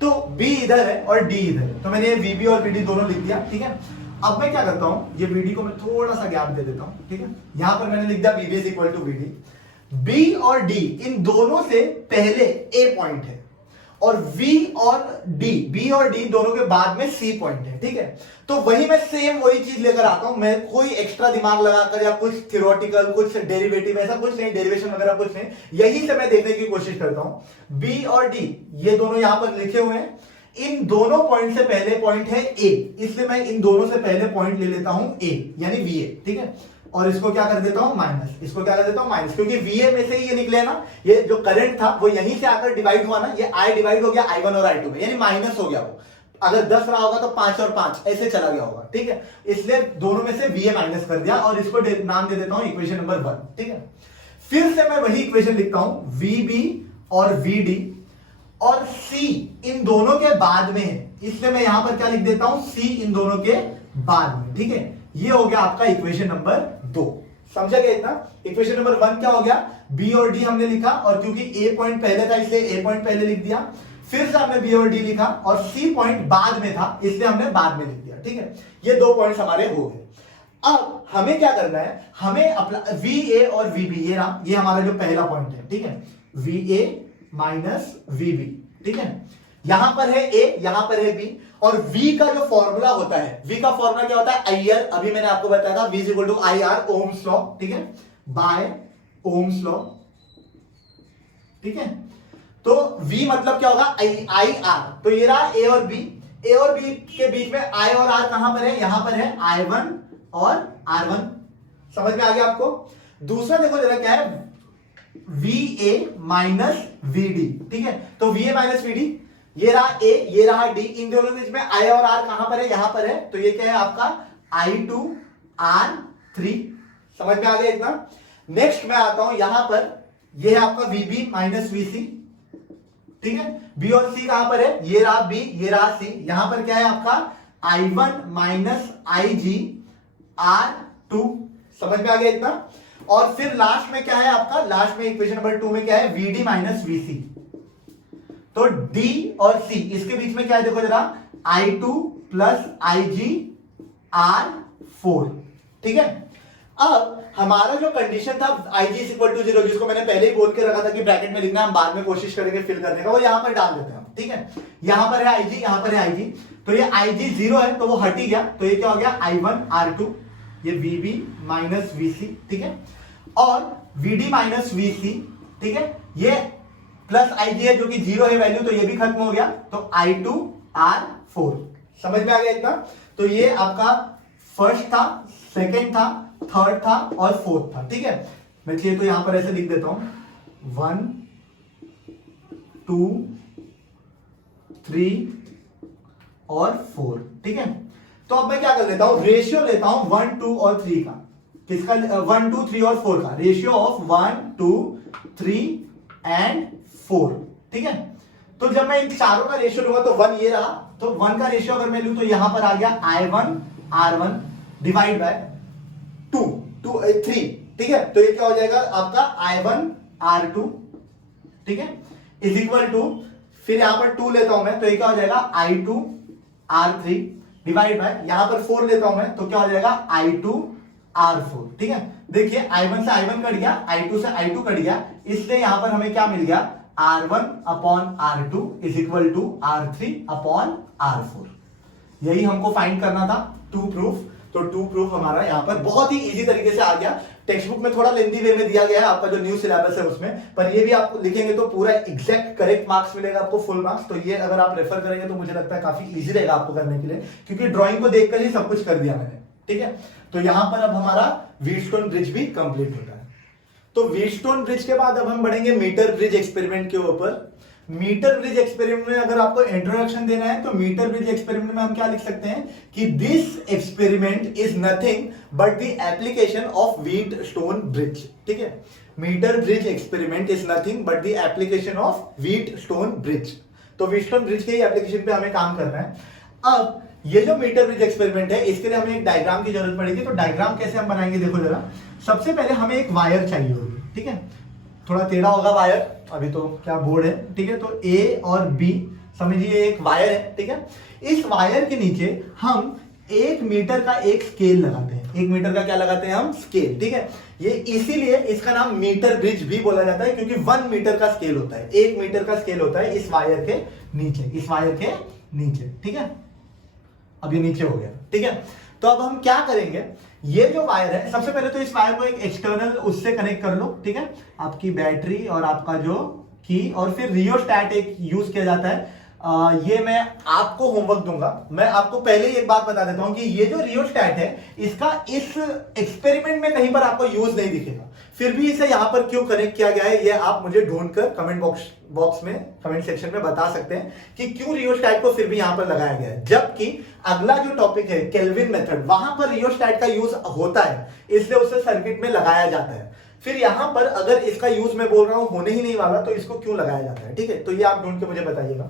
तो B इधर है और D इधर है, तो मैंने ये VB और VD दोनों लिख दिया, ठीक है। अब मैं क्या करता हूं, ये VD को मैं थोड़ा सा गैप दे देता हूं, ठीक है। यहां पर मैंने लिख दिया VB is equal to VD। B और D इन दोनों से पहले A पॉइंट है, और V और D दोनों के बाद में C पॉइंट है, ठीक है। तो वही मैं सेम वही चीज लेकर आता हूं, मैं कोई एक्स्ट्रा दिमाग लगाकर या कुछ थ्योरेटिकल, कुछ डेरिवेटिव, ऐसा कुछ नहीं, डेरिवेशन वगैरह कुछ नहीं, यही से मैं देखने की कोशिश करता हूं। B और D ये दोनों यहां पर लिखे हुए हैं, इन दोनों पॉइंट से पहले पॉइंट है A, इसलिए मैं इन दोनों से पहले पॉइंट ले लेता हूं A, यानी VA, ठीक है। और इसको क्या कर देता हूं माइनस, इसको क्या कर देता हूं माइनस, क्योंकि VA में से ही ये निकले ना, ये जो करंट था वो यहीं से आकर डिवाइड हुआ ना, ये I डिवाइड हो गया I1 और I2 में, यानी माइनस हो गया वो। अगर 10 रहा होगा तो 5 और 5 ऐसे चला गया होगा, ठीक है। इसलिए दोनों में से VA माइनस कर दिया, और इसको नाम दे देता हूं इक्वेशन नंबर 1, ठीक है। फिर से मैं वही इक्वेशन लिखता हूं, VB और VD और C इन दोनों के बाद में है, इसलिए मैं यहां पर क्या लिख देता हूं, C इन दोनों के बाद में, ठीक है। ये हो गया आपका इक्वेशन नंबर 2, समझा गया इतना? इक्वेशन नंबर 1 क्या हो गया, बी और डी हमने लिखा, और क्योंकि ए पॉइंट पहले था इसलिए ए पॉइंट पहले लिख दिया, फिर से हमने बी और डी लिखा, और सी पॉइंट बाद में था इसलिए हमने बाद में लिख दिया। ठीक है, ये 2 पॉइंट्स हमारे हो गए। अब हमें क्या करना है, हमें अपना वी ए और वी बी, ये हमारा जो पहला पॉइंट है, ठीक है, V A minus V B, ठीक है, यहां पर है ए, यहां पर है बी, और v का जो फॉर्मूला होता है, v का फॉर्मूला क्या होता है, आईआर, अभी मैंने आपको बताया था, v is equal to I R, Ohm's law, ठीक है, बाय ओम्स लॉ, ठीक है। तो v मतलब क्या होगा, आई आर, तो ये रहा a और b, a और b के बीच में i और r कहां पर है, यहां पर है i1 और r1, समझ में आ गया आपको। दूसरा देखो जरा क्या है, va माइनस vd, ठीक है, तो va माइनस vd, ये रहा a, ये रहा d, इन दोनों के बीच में i और r कहां पर है, यहां पर है, तो ये क्या है आपका i2 r3, समझ में आ गया इतना। नेक्स्ट मैं आता हूं यहां पर, ये है आपका vb माइनस vc, ठीक है, b और c कहां पर है, ये रहा b, ये रहा c, यहां पर क्या है आपका i1 माइनस ig r2, समझ में आ गया इतना। और फिर लास्ट में क्या है आपका, लास्ट में इक्वेशन नंबर 2 में क्या है, vd माइनस vc, तो D और C इसके बीच में क्या है देखो जरा, I2 प्लस IG R4, ठीक है। अब हमारा जो कंडीशन था IG इज इक्वल टू 0, जिसको मैंने पहले ही बोल के रखा था कि ब्रैकेट में लिखना, हम बाद में कोशिश करेंगे फिल करने का, वो यहां पर डाल देते हैं हम, ठीक है। यहां पर है IG, यहां पर है IG, तो ये IG 0 है तो वो हट ही गया, तो ये क्या हो गया I1 R2, ये VB माइनस VC, ठीक है, और VD माइनस VC, ठीक है, ये प्लस IG है जो कि 0 है वैल्यू, तो ये भी खत्म हो गया, तो I2 R4, समझ में आ गया इतना। तो ये आपका फर्स्ट था, सेकंड था, थर्ड था और फोर्थ था, ठीक है। मैं चलिए तो यहां पर ऐसे लिख देता हूं 1 2 3 और 4, ठीक है। तो अब मैं क्या कर लेता हूं, रेशियो लेता हूं 1 2 और 3 का, किसका, 1 2 3 और 4 का, रेशियो ऑफ 1 2 3 एंड 4, ठीक है। तो जब मैं इन चारों का रेशियो लूंगा तो 1 ये रहा, तो 1 का रेशियो अगर मैं लूं तो यहां पर आ गया I1 R1 डिवाइड बाय 2 3, ठीक है, तो ये क्या हो जाएगा आपका I1 R2, ठीक है, इज इक्वल टू, फिर यहां पर 2 लेता हूं मैं, तो ये क्या हो जाएगा I2 R3 डिवाइड बाय, यहां पर 4 लेता हूं मैं, तो क्या हो जाएगा I2 R4, ठीक है। देखिए I1 से I1 कट गया, I2 से I2 कट गया, इसलिए यहां पर हमें क्या मिल गया, R1 upon R2 is equal to R3 upon R4। यही हमको फाइंड करना था, 2 प्रूफ। तो 2 प्रूफ हमारा यहां पर बहुत ही इजी तरीके से आ गया। टेक्स्ट बुक में थोड़ा लेंथी वे में दिया गया है, आपका जो न्यू सिलेबस है उसमें, पर ये भी आप लिखेंगे तो पूरा एग्जैक्ट करेक्ट मार्क्स मिलेगा आपको, फुल मार्क्स। तो ये अगर आप रेफर करेंगे तो मुझे लगता है काफी इजी रहेगा आपको करने के लिए, क्योंकि ड्रॉइंग को देखकर ही सब कुछ कर दिया मैंने, ठीक है। तो यहां पर अब हमारा व्हीटस्टोन ब्रिज भी कंप्लीट होता है। तो व्हीटस्टोन ब्रिज के बाद अब हम बढ़ेंगे मीटर ब्रिज एक्सपेरिमेंट के ऊपर। मीटर ब्रिज एक्सपेरिमेंट में अगर आपको इंट्रोडक्शन देना है तो मीटर ब्रिज एक्सपेरिमेंट में हम क्या लिख सकते हैं कि this experiment is nothing but the application of Wheatstone bridge, ठीक है। Metre bridge experiment is nothing but the application of Wheatstone bridge. तो व्हीटस्टोन ब्रिज के एप्लीकेशन पे हमें काम करना है। अब ये जो मीटर ब्रिज एक्सपेरिमेंट है, इसके लिए हमें एक डायग्राम की जरूरत पड़ेगी। तो डायग्राम कैसे हम बनाएंगे, देखो जरा। सबसे पहले हमें एक वायर चाहिए होगी, ठीक है, थोड़ा टेढ़ा होगा वायर, अभी तो क्या बोर्ड है, ठीक है। तो ए और बी समझिए एक वायर है, ठीक है। इस वायर के नीचे हम 1 मीटर का एक स्केल लगाते हैं। 1 मीटर का क्या लगाते हैं हम, स्केल, ठीक है। ये इसीलिए इसका नाम मीटर ब्रिज भी बोला जाता है, क्योंकि 1 मीटर का स्केल होता है, 1 मीटर का स्केल होता है इस वायर के नीचे, इस वायर के नीचे, ठीक है। अब ये नीचे हो गया, ठीक है। तो अब हम क्या करेंगे, ये जो वायर है, सबसे पहले तो इस वायर को एक एक्सटर्नल उससे कनेक्ट कर लो, ठीक है, आपकी बैटरी और आपका जो की, और फिर रियोस्टैट एक यूज किया जाता है। ये मैं आपको होमवर्क दूंगा। मैं आपको पहले ही एक बात बता देता हूं कि ये जो रियोस्टैट है, इसका इस एक्सपेरिमेंट में कहीं पर आपको यूज नहीं दिखेगा, फिर भी इसे यहां पर क्यों कनेक्ट किया गया है, ये आप मुझे ढूंढकर कमेंट बॉक्स में, कमेंट सेक्शन में बता सकते हैं कि क्यों रियोस्टैट को फिर भी यहां पर लगाया गया है। जबकि अगला जो टॉपिक है केल्विन मेथड, वहां पर रियोस्टैट का यूज होता है, इसलिए उसे सर्किट में लगाया जाता है। फिर यहां पर अगर इसका यूज मैं बोल रहा हूं होने ही नहीं वाला, तो इसको क्यों लगाया जाता है, ठीक है। तो ये आप ढूंढ के मुझे बताइएगा।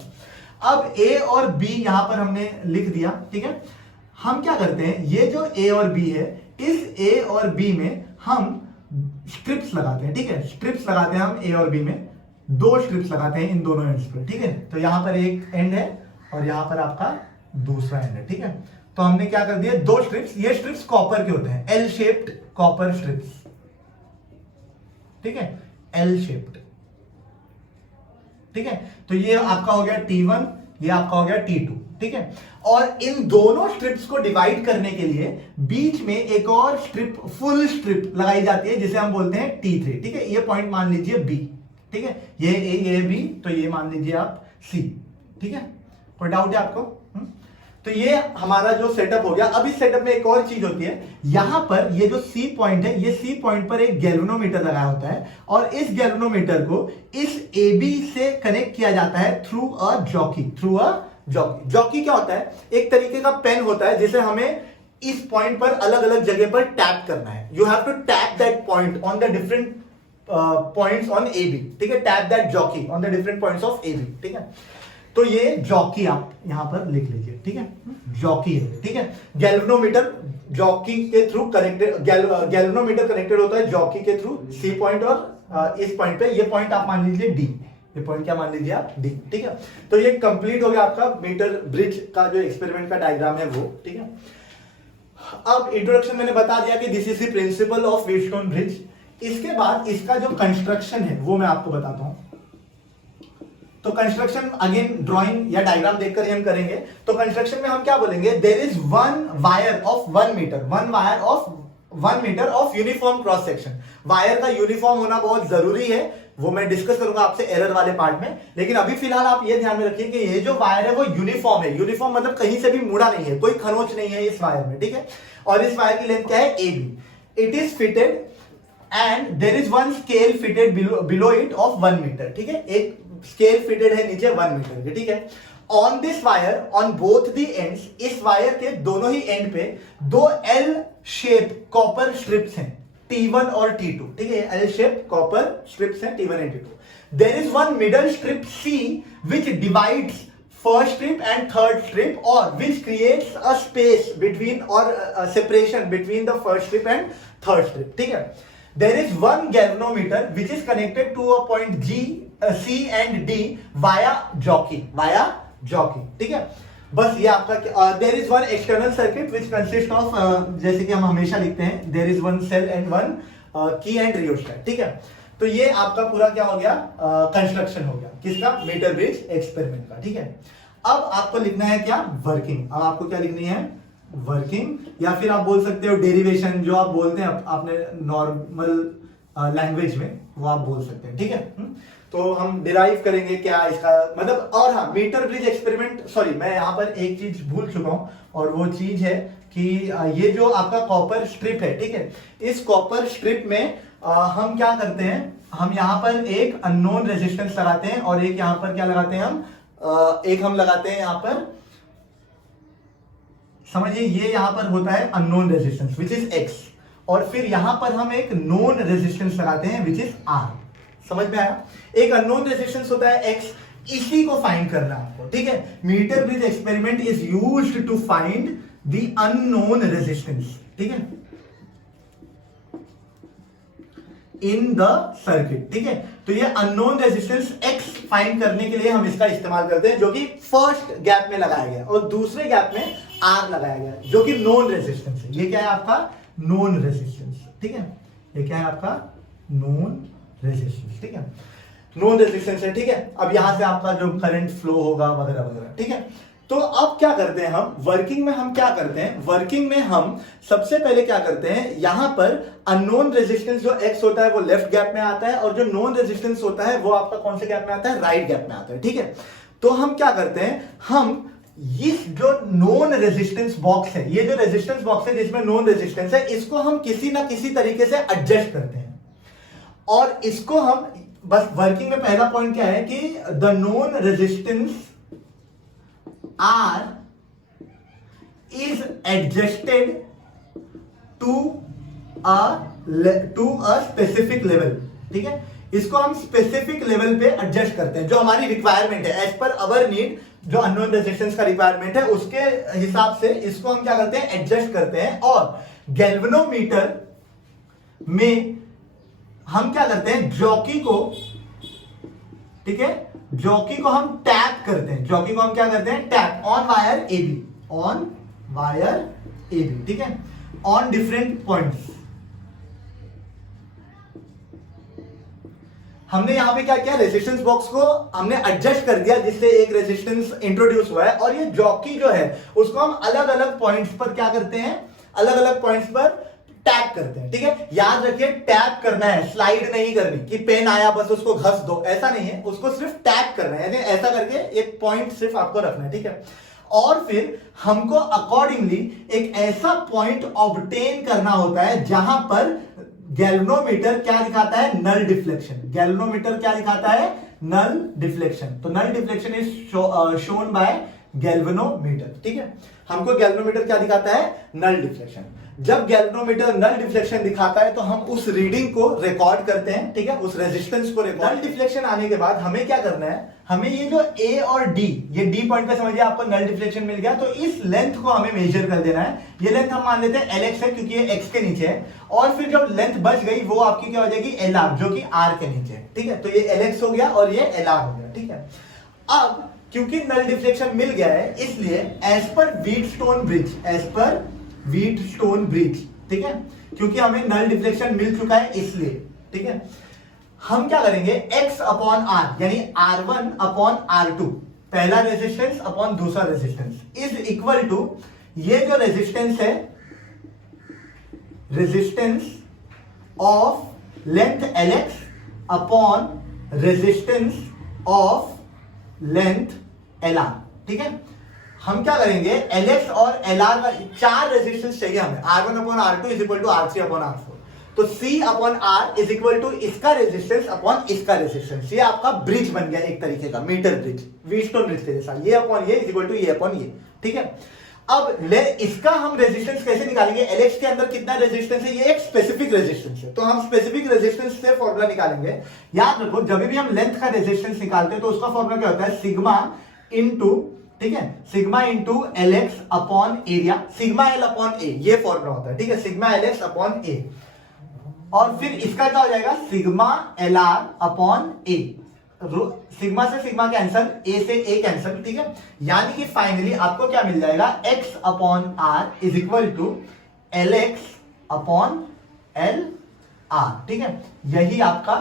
अब ए और बी यहां पर हमने लिख दिया, ठीक है। हम क्या करते हैं, ये जो ए और बी है, इस ए और बी में हम स्ट्रिप्स लगाते हैं, ठीक है, स्ट्रिप्स लगाते हैं हम ए और बी में, 2 स्ट्रिप्स लगाते हैं इन दोनों एंड्स पर, ठीक है। तो यहां पर एक एंड है और यहां पर आपका दूसरा एंड है, ठीक है। तो हमने क्या कर दिया, 2 स्ट्रिप्स, ये स्ट्रिप्स कॉपर के होते हैं, एल शेप्ड कॉपर स्ट्रिप्स, ठीक है, एल शेप्ड, ठीक है। तो ये आपका हो गया T1, ये आपका हो गया T2, ठीक है। और इन दोनों स्ट्रिप्स को डिवाइड करने के लिए बीच में एक और स्ट्रिप, फुल स्ट्रिप लगाई जाती है जिसे हम बोलते हैं T3, ठीक है। ये पॉइंट मान लीजिए B, ठीक है, ये A, ये B, तो ये मान लीजिए आप C, ठीक है। कोई डाउट है आपको? तो ये हमारा जो सेटअप हो गया। अब इस सेटअप में एक और चीज होती है, यहां पर ये जो C पॉइंट है, ये C पॉइंट पर एक गैल्वेनोमीटर लगाया होता है और इस गैल्वेनोमीटर को इस AB से कनेक्ट किया जाता है through a jockey, through a jockey. Jockey क्या होता है? एक तरीके का पेन होता है जिसे हमें इस पॉइंट पर अलग अलग जगह पर टैप करना है। You have to tap that point on the different points on AB, ठीक है, tap that jockey on the different points of AB, ठीक है। तो ये जॉकी आप यहां पर लिख लीजिए, ठीक है, जॉकी है, ठीक है। गैल्वेनोमीटर जॉकी के थ्रू कनेक्टेड, गैल्वेनोमीटर कनेक्टेड होता है जॉकी के थ्रू C पॉइंट और इस पॉइंट पे, ये पॉइंट आप मान लीजिए D, ये पॉइंट क्या मान लीजिए आप D, ठीक है। तो ये कंप्लीट हो गया आपका मीटर ब्रिज का जो एक्सपेरिमेंट का डायग्राम है वो, ठीक है। अब इंट्रोडक्शन मैंने बता दिया कि this is the principle of Wheatstone bridge. इसके बाद इसका जो कंस्ट्रक्शन है वो मैं आपको बताता हूं। तो कंस्ट्रक्शन अगेन ड्राइंग या डायग्राम देखकर ही हम करेंगे। तो कंस्ट्रक्शन में हम क्या बोलेंगे, there is one wire of 1 metre, one wire of 1 metre of uniform cross section. Wire का यूनिफॉर्म होना बहुत जरूरी है, वो मैं डिस्कस करूंगा आपसे एरर वाले पार्ट में। लेकिन अभी फिलहाल आप ये ध्यान में रखिए कि ये जो वायर है वो यूनिफॉर्म है। यूनिफॉर्म मतलब कहीं से भी मुड़ा नहीं है, कोई खरोंच नहीं है इस वायर में, ठीक है। और इस वायर की लेंथ क्या है, AB। It is fitted and there is one scale fitted below it of 1 metre, ठीक है। एक स्केल फिटेड है नीचे 1 मीटर के, ठीक है। On this wire on both the ends, इस वायर के दोनों ही एंड पे 2 L शेप कॉपर स्ट्रिप्स हैं, T1 और T2, ठीक है। L शेप कॉपर स्ट्रिप्स हैं T1 and T2। There is one middle strip C which divides first strip and third strip or which creates a space between or a separation between the first strip and third strip, ठीक है। There is one galvanometer which is connected to a point G, C and D via jockey, ठीक है। बस ये आपका there is one external circuit which consists of जैसे कि हम हमेशा लिखते हैं, there is one cell and one key and rheostat, ठीक है। तो ये आपका पूरा क्या हो गया, कंस्ट्रक्शन हो गया किसका, मीटर ब्रिज एक्सपेरिमेंट का, ठीक है। अब आपको लिखना है क्या, वर्किंग। अब आपको क्या लिखनी है, वर्किंग, या फिर आप बोल सकते हो डेरिवेशन, जो आप बोलते हैं आपने नॉर्मल लैंग्वेज में, वो आप बोल सकते हैं, ठीक है। तो हम डिराइव करेंगे क्या इसका मतलब। और हाँ, मीटर ब्रिज एक्सपेरिमेंट, सॉरी मैं यहाँ पर एक चीज भूल चुका हूं, और वो चीज है कि ये जो आपका कॉपर स्ट्रिप है, ठीक है, इस कॉपर स्ट्रिप में हम क्या करते हैं, हम यहाँ पर एक अननोन रेजिस्टेंस लगाते हैं और एक यहाँ पर क्या लगाते हैं हम, एक हम लगाते हैं यहाँ पर, समझिए ये यहां पर होता है unknown resistance which is X, और फिर यहां पर हम एक नोन रेजिस्टेंस लगाते हैं विच इज R। समझ में आया? एक अननोन रेजिस्टेंस होता है X, इसी को फाइंड करना है आपको, ठीक है। Metre bridge experiment is used to find the unknown resistance, ठीक है, इन द सर्किट, ठीक है। तो ये अननोन रेजिस्टेंस X फाइंड करने के लिए हम इसका इस्तेमाल करते हैं, जो कि फर्स्ट गैप में लगाया गया, और दूसरे गैप में R लगाया गया, जो कि नोन रेजिस्टेंस है। ये क्या है आपका, नोन रेजिस्टेंस, ठीक है। ये क्या है आपका, नोन रेजिस्टेंस, ठीक है, नोन रेजिस्टेंस है, ठीक है। अब यहां से आपका जो करंट फ्लो होगा वगैरह वगैरह, ठीक है। तो अब क्या करते हैं हम वर्किंग में, हम क्या करते हैं वर्किंग में, हम सबसे पहले क्या करते हैं, यहां पर अननोन रेजिस्टेंस जो X होता है वो लेफ्ट गैप में आता है, और जो नोन रेजिस्टेंस होता है वो आपका कौन से गैप में आता है, राइट गैप में आता है, ठीक है। तो हम क्या करते हैं, हम इस जो नोन रेजिस्टेंस बॉक्स है, ये जो रेजिस्टेंस बॉक्स है जिसमें नोन रेजिस्टेंस है, इसको हम किसी ना किसी तरीके से एडजस्ट करते हैं, और इसको हम बस वर्किंग में पहला पॉइंट क्या है कि the known resistance R is adjusted to a specific level, ठीक है। इसको हम स्पेसिफिक लेवल पे एडजस्ट करते हैं, जो हमारी रिक्वायरमेंट है, एज पर अवर नीड, जो अननोन रेजिस्टेंस का रिक्वायरमेंट है उसके हिसाब से इसको हम क्या करते हैं, एडजस्ट करते हैं। और गैल्वेनोमीटर में हम क्या करते हैं, जॉकी को, ठीक है, जॉकी को हम टैप करते हैं, जॉकी को हम क्या करते हैं, tap on wire A B, on wire A B, ठीक है, ऑन डिफरेंट पॉइंट्स। हमने यहां पे क्या किया, रेजिस्टेंस बॉक्स को हमने एडजस्ट कर दिया जिससे एक रेजिस्टेंस इंट्रोड्यूस हुआ है, और ये जॉकी जो है उसको हम अलग अलग पॉइंट्स पर क्या करते हैं, अलग अलग पॉइंट्स पर टैप करते हैं, ठीक है। याद रखिए टैप करना है, स्लाइड नहीं करनी कि पेन आया बस उसको घस दो, ऐसा नहीं है, उसको सिर्फ टैप करना है, यानी ऐसा करके एक पॉइंट सिर्फ आपको रखना है, ठीक है। और फिर हमको अकॉर्डिंगली एक ऐसा पॉइंट ऑब्टेन करना होता है जहां पर गैल्वेनोमीटर क्या दिखाता है, नल डिफ्लेक्शन। गैल्वेनोमीटर क्या दिखाता है, नल डिफ्लेक्शन। तो null deflection is shown by galvanometer, ठीक है। हमको गैल्वेनोमीटर क्या दिखाता है, नल डिफ्लेक्शन। जब गैल्वेनोमीटर नल डिफ्लेक्शन दिखाता है तो हम उस रीडिंग को रिकॉर्ड करते हैं, ठीक है, उस रेजिस्टेंस को रिकॉर्ड। नल डिफ्लेक्शन आने के बाद हमें क्या करना है, हमें ये जो ए और डी, ये डी पॉइंट पे समझिए आपको नल डिफ्लेक्शन मिल गया, तो इस लेंथ को हमें मेजर कर देना है। ये लेंथ हम मान लेते हैं LX है क्योंकि ये X के नीचे है, और फिर जब लेंथ बच गई वो आपकी क्या हो जाएगी, LR, जो कि R के नीचे है, ठीक है। तो ये LX हो गया और ये LR हो गया, ठीक है। अब क्योंकि नल डिफ्लेक्शन मिल गया है इसलिए as per Wheatstone bridge, as per Wheatstone bridge, ठीक है, क्योंकि हमें नल डिफ्लेक्शन मिल चुका है इसलिए, ठीक है, हम क्या करेंगे, x अपॉन आर यानी R1 अपॉन R2, पहला रेजिस्टेंस अपॉन दूसरा रेजिस्टेंस इज इक्वल टू, ये जो रेजिस्टेंस है, resistance of length LX upon resistance of length LR, ठीक है। हम क्या करेंगे, LX और LR का चार रेजिस्टेंस चाहिए हमें, R1 upon R2 is equal to R3 upon R4, तो C upon R is equal to इसका रेजिस्टेंस अपॉन इसका रेजिस्टेंस। ये आपका ब्रिज बन गया एक तरीके का, मीटर ब्रिज, व्हीटस्टोन ब्रिज के जैसा, ये अपॉन ये इज इक्वल टू ये अपॉन ये, ठीक है। अब ले इसका हम रेजिस्टेंस कैसे निकालेंगे, LX के अंदर कितना रेजिस्टेंस है, ये एक स्पेसिफिक रेजिस्टेंस है, तो हम स्पेसिफिक रेजिस्टेंस से फॉर्मूला निकालेंगे। याद रखो जब भी हम लेंथ का रेजिस्टेंस निकालते हैं तो उसका फॉर्मूला क्या होता है, सिग्मा इंटू, ठीक है, sigma into LX upon area, sigma L upon A, ये फॉर्मूला होता है, ठीक है, सिग्मा LX अपॉन A, और फिर इसका क्या हो जाएगा, sigma LR upon A, sigma से सिग्मा कैंसल, A से A कैंसल, ठीक है, यानी कि फाइनली आपको क्या मिल जाएगा, X upon R is equal to LX upon LR, ठीक है, यही आपका।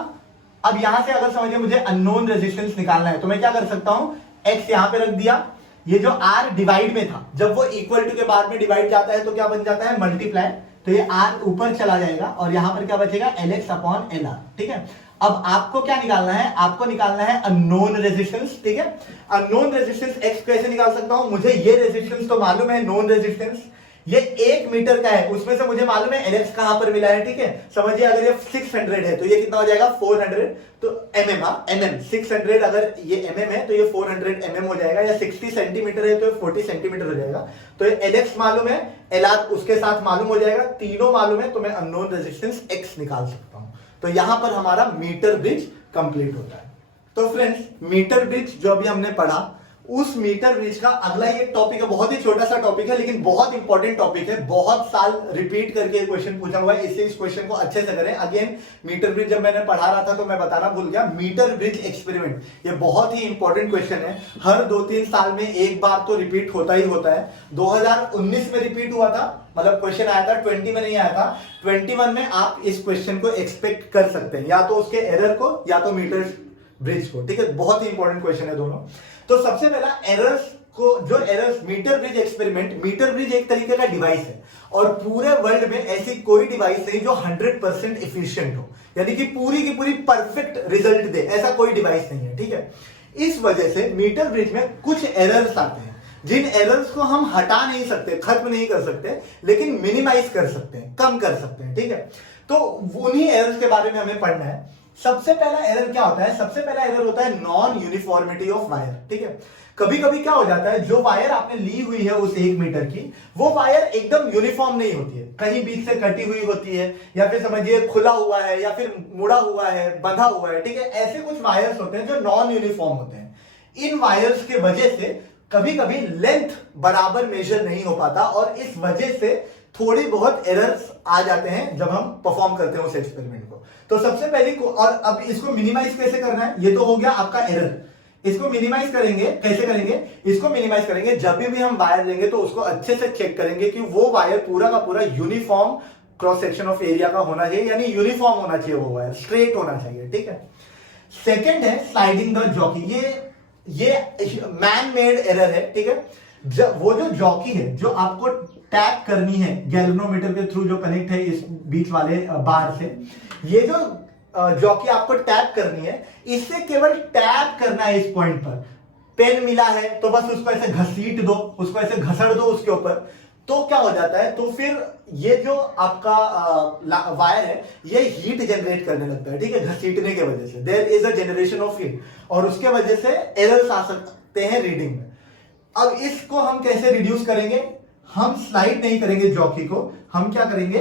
अब यहां से अगर समझिए मुझे अननोन रेजिस्टेंस निकालना है तो मैं क्या कर सकता हूं, X यहां पे रख दिया, ये जो R डिवाइड में था, जब वो इक्वल टू के बाद में डिवाइड जाता है तो क्या बन जाता है, मल्टीप्लाई, तो ये R ऊपर चला जाएगा और यहां पर क्या बचेगा, LX अपॉन LR, ठीक है। अब आपको क्या निकालना है, आपको निकालना है अननोन रेजिस्टेंस, ठीक है। अननोन रेजिस्टेंस X कैसे निकाल सकता हूं, मुझे ये रेजिस्टेंस तो मालूम है, नोन रेजिस्टेंस ये 1 मीटर का है, उसमें से मुझे मालूम है LX कहां पर मिला है, ठीक है। समझिए अगर ये 600 है तो ये कितना हो जाएगा, 400, तो mm 600, अगर ये mm है तो ये 400 mm हो जाएगा, या 60 सेंटीमीटर है तो ये 40 सेंटीमीटर हो जाएगा, तो ये LX मालूम है, LR उसके साथ मालूम हो जाएगा, तीनों मालूम है, तो मैं अननोन रेजिस्टेंस X निकाल सकता हूं। तो यहां पर हमारा मीटर ब्रिज कंप्लीट होता है। तो फ्रेंड्स मीटर ब्रिज जो अभी हमने पढ़ा, उस मीटर ब्रिज का अगला ये टॉपिक है, बहुत ही छोटा सा टॉपिक है लेकिन बहुत इंपॉर्टेंट टॉपिक है, बहुत साल रिपीट करके क्वेश्चन पूछा हुआ है, इससे इस क्वेश्चन को अच्छे से करें। अगेन मीटर ब्रिज जब मैंने पढ़ा रहा था तो मैं बताना भूल गया, मीटर ब्रिज एक्सपेरिमेंट ये बहुत ही इंपॉर्टेंट क्वेश्चन है, हर 2-3 साल में एक बार तो रिपीट होता ही होता है। 2019 में रिपीट हुआ था, मतलब क्वेश्चन आया था, 20 में नहीं आया था, 21 में आप इस क्वेश्चन को एक्सपेक्ट कर सकते हैं, या तो उसके एरर को या तो मीटर ब्रिज को, ठीक है, बहुत ही इंपॉर्टेंट क्वेश्चन है दोनों। तो सबसे पहला एरर्स को, जो errors, metre bridge experiment, metre bridge एक तरीके का डिवाइस है और पूरे वर्ल्ड में ऐसी कोई डिवाइस नहीं जो 100% एफिशिएंट हो, यानी कि पूरी की पूरी परफेक्ट रिजल्ट दे, ऐसा कोई डिवाइस नहीं है, ठीक है। इस वजह से मीटर ब्रिज में कुछ एरर्स आते हैं, जिन एरर्स को हम हटा नहीं सकते, खत्म नहीं कर सकते, लेकिन मिनिमाइज कर सकते हैं, कम कर सकते हैं, ठीक है। तो उन्हीं एरर्स के बारे में हमें पढ़ना है। सबसे पहला एरर क्या होता है, सबसे पहला एरर होता है नॉन यूनिफॉर्मिटी ऑफ वायर, ठीक है। कभी कभी क्या हो जाता है, जो वायर आपने ली हुई है उस 1 मीटर की, वो वायर एकदम यूनिफॉर्म नहीं होती है, कहीं बीच से कटी हुई होती है, या फिर समझिए खुला हुआ है, या फिर मुड़ा हुआ है, बंधा हुआ है, ठीक है। ऐसे कुछ वायर्स होते हैं जो नॉन यूनिफॉर्म होते हैं। इन वायर्स के वजह से कभी कभी लेंथ बराबर मेजर नहीं हो पाता और इस वजह से थोड़ी बहुत एरर्स आ जाते हैं जब हम परफॉर्म करते हैं उस एक्सपेरिमेंट को। तो सबसे पहले और अब इसको मिनिमाइज कैसे करना है, ये तो हो गया आपका एरर। इसको मिनिमाइज करेंगे, कैसे करेंगे, इसको मिनिमाइज करेंगे जब भी हम वायर लेंगे तो उसको अच्छे से चेक करेंगे कि वो वायर पूरा का पूरा uniform cross section of area का होना चाहिए, यानी यूनिफॉर्म होना चाहिए, वो वायर स्ट्रेट होना चाहिए, ठीक है। सेकेंड है स्लाइडिंग द जॉकी, ये मैन मेड एरर है, ठीक है। वो जो जॉकी है जो आपको टैप करनी है गैल्वेनोमीटर के थ्रू जो कनेक्ट है इस बीच वाले बार से, ये जो जॉकी आपको टैप करनी है, इससे केवल टैप करना है इस पॉइंट पर। पेन मिला है तो बस उसको ऐसे घसीट दो, उसको ऐसे घसड़ दो उसके ऊपर, तो क्या हो जाता है, तो फिर ये जो आपका वायर है ये हीट जनरेट करने लगता है, ठीक है, घसीटने के वजह से there is a generation of heat, और उसके वजह से एरर्स आ सकते हैं रीडिंग में। अब इसको हम कैसे रिड्यूस करेंगे, हम स्लाइड नहीं करेंगे जॉकी को, हम क्या करेंगे,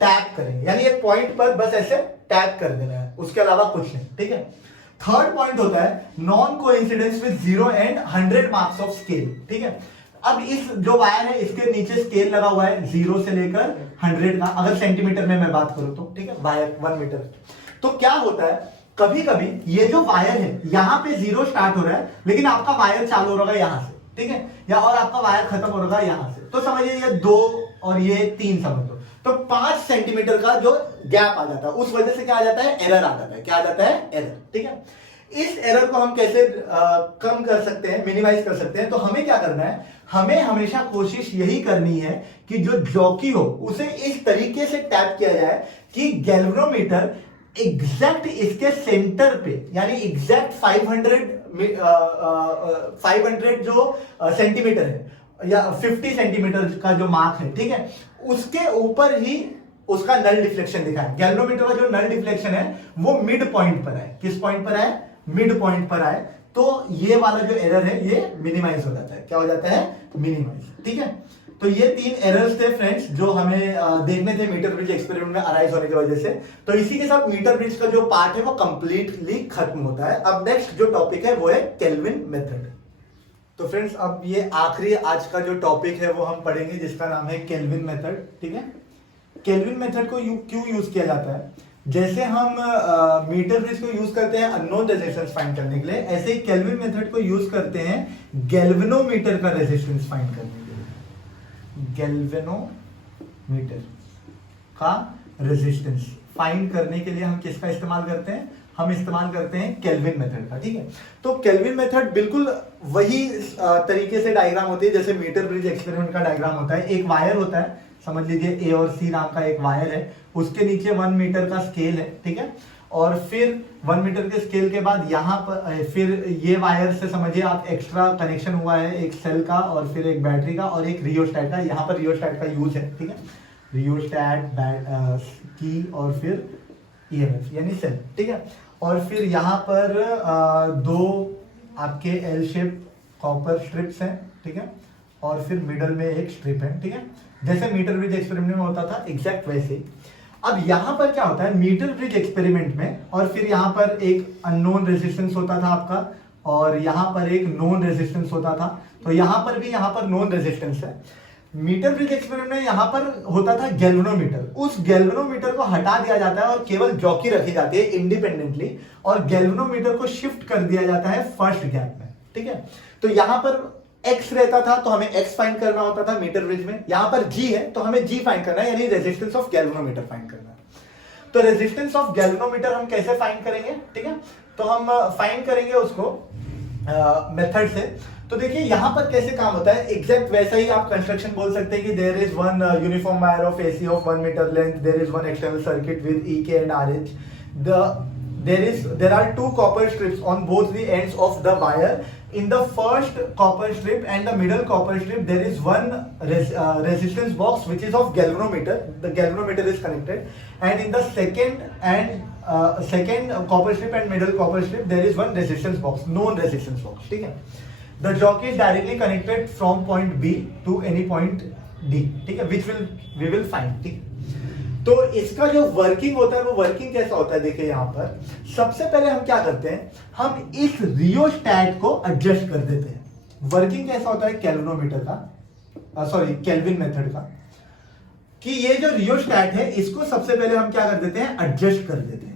टैप करेंगे, यानी एक पॉइंट पर बस ऐसे टैप कर देना है, उसके अलावा कुछ नहीं, ठीक है। थर्ड पॉइंट होता है non coincidence with 0 and 100 marks of scale, ठीक है। अब इस जो वायर है इसके नीचे स्केल लगा हुआ है 0 से लेकर 100 का, अगर सेंटीमीटर में मैं बात करूं तो, ठीक है, वायर 1 मीटर। तो क्या होता है, कभी कभी ये जो वायर है यहां पे 0 स्टार्ट हो रहा है, लेकिन आपका वायर चालू हो रहा है यहां से, ठीक है, या और आपका वायर खत्म हो रहा है यहां से, तो समझिए ये 2 और ये 3 समझ लो, तो 5 सेंटीमीटर का जो गैप आ जाता है, उस वजह से क्या आ जाता है, एरर आ जाता है। क्या आ जाता है, एरर, ठीक है। इस एरर को हम कैसे कम कर सकते हैं, मिनिमाइज कर सकते हैं, तो हमें क्या करना है, हमें हमेशा कोशिश यही करनी है कि जो जॉकी हो उसे इस तरीके से टैप किया जाए कि गैल्वेनोमीटर एग्जैक्ट इसके सेंटर पे, यानी एग्जैक्ट 500 जो सेंटीमीटर है या 50 सेंटीमीटर का जो मार्क है, ठीक है, उसके ऊपर ही उसका नल डिफ्लेक्शन दिखाए। गैल्वेनोमीटर का जो नल डिफ्लेक्शन है वो मिड पॉइंट पर है। किस पॉइंट पर है, मिड पॉइंट पर आए, तो ये वाला जो एरर है ये मिनिमाइज हो जाता है। क्या हो जाता है, मिनिमाइज, ठीक है। तो ये 3 एरर्स थे फ्रेंड्स जो हमें देखने थे मीटर ब्रिज एक्सपेरिमेंट में अराइज होने की वजह से। तो इसी के साथ मीटर ब्रिज का जो पार्ट है वो कंप्लीटली खत्म होता है। अब नेक्स्ट जो टॉपिक है वो है केल्विन मेथड। तो फ्रेंड्स अब ये आखिरी आज का जो टॉपिक है वो हम पढ़ेंगे, जिसका नाम है केल्विन मेथड, ठीक है। केल्विन मेथड को क्यों यूज किया जाता है, जैसे हम मीटर ब्रिज को यूज करते हैं अननोन रेजिस्टेंस फाइंड करने के लिए, ऐसे ही केल्विन मेथड को यूज करते हैं गैल्वेनोमीटर का रेजिस्टेंस फाइंड करने के लिए। गैल्वेनोमीटर का रेजिस्टेंस फाइंड करने के लिए हम किसका इस्तेमाल करते हैं, हम इस्तेमाल करते हैं केल्विन मेथड का, ठीक है। तो केल्विन मेथड बिल्कुल वही तरीके से डायग्राम होती है जैसे मीटर ब्रिज एक्सपेरिमेंट का डायग्राम होता है। एक वायर होता है, समझ लीजिए ए और सी नाम का एक वायर है, उसके नीचे 1 मीटर का स्केल है, ठीक है, और फिर 1 मीटर के स्केल के बाद यहाँ पर फिर ये वायर से समझिए आप एक्स्ट्रा कनेक्शन हुआ है एक सेल का और फिर एक बैटरी का और एक रियोस्टैट का। यहाँ पर रियोस्टैट का यूज है, ठीक है, रियोस्टैट की और फिर ईएमएफ यानी सेल, ठीक है। और फिर यहाँ पर 2 आपके एल शेप कॉपर स्ट्रिप्स हैं, ठीक है, और फिर मिडल में एक स्ट्रिप है, ठीक है, जैसे मीटर ब्रिज एक्सपेरिमेंट में होता था एग्जैक्ट वैसे ही। अब यहां पर क्या होता है मीटर ब्रिज एक्सपेरिमेंट में, और फिर यहां पर एक अननोन रेजिस्टेंस होता था आपका और यहां पर एक नोन रेजिस्टेंस होता था, तो यहां पर भी यहां पर नोन रेजिस्टेंस है। मीटर ब्रिज एक्सपेरिमेंट में यहां पर होता था गैल्वेनोमीटर, उस गैल्वेनोमीटर को हटा दिया जाता है और केवल जॉकी रखी जाती है इंडिपेंडेंटली, और गैल्वेनोमीटर को शिफ्ट कर दिया जाता है फर्स्ट गैप में, ठीक है। तो यहां पर X रहता था तो हमें X फाइंड करना होता था मीटर ब्रिज में, यहां पर G है तो हमें G फाइंड करना है, यानी रेजिस्टेंस ऑफ गैल्वेनोमीटर फाइंड करना है। तो रेजिस्टेंस ऑफ गैल्वेनोमीटर हम कैसे फाइंड करेंगे, ठीक है, तो हम फाइंड करेंगे उसको मेथड से। तो देखिए यहां पर कैसे काम होता है, एग्जैक्ट वैसा ही आप कंस्ट्रक्शन बोल सकते हैं कि there is one uniform wire of AC of 1 metre length, there is one external circuit with EK and RH, there are 2 copper strips on both the ends of the wire. In the first copper strip and the middle copper strip there is one resistance box which is of galvanometer. The galvanometer is connected, and in the second copper strip and middle copper strip there is one resistance box, known resistance box, ठीक है। The jockey is directly connected from point B to any point D, ठीक है, which we will find, ठीक है। तो इसका जो working होता है वो वर्किंग कैसा होता है, देखिए यहां पर सबसे पहले हम क्या करते हैं, हम इस रियोस्टैट को एडजस्ट कर देते हैं। वर्किंग कैसा होता है कैल्वेनोमीटर का, सॉरी केल्विन मेथड का। कि ये जो रियोस्टैट है इसको सबसे पहले हम क्या कर देते हैं, एडजस्ट कर देते हैं।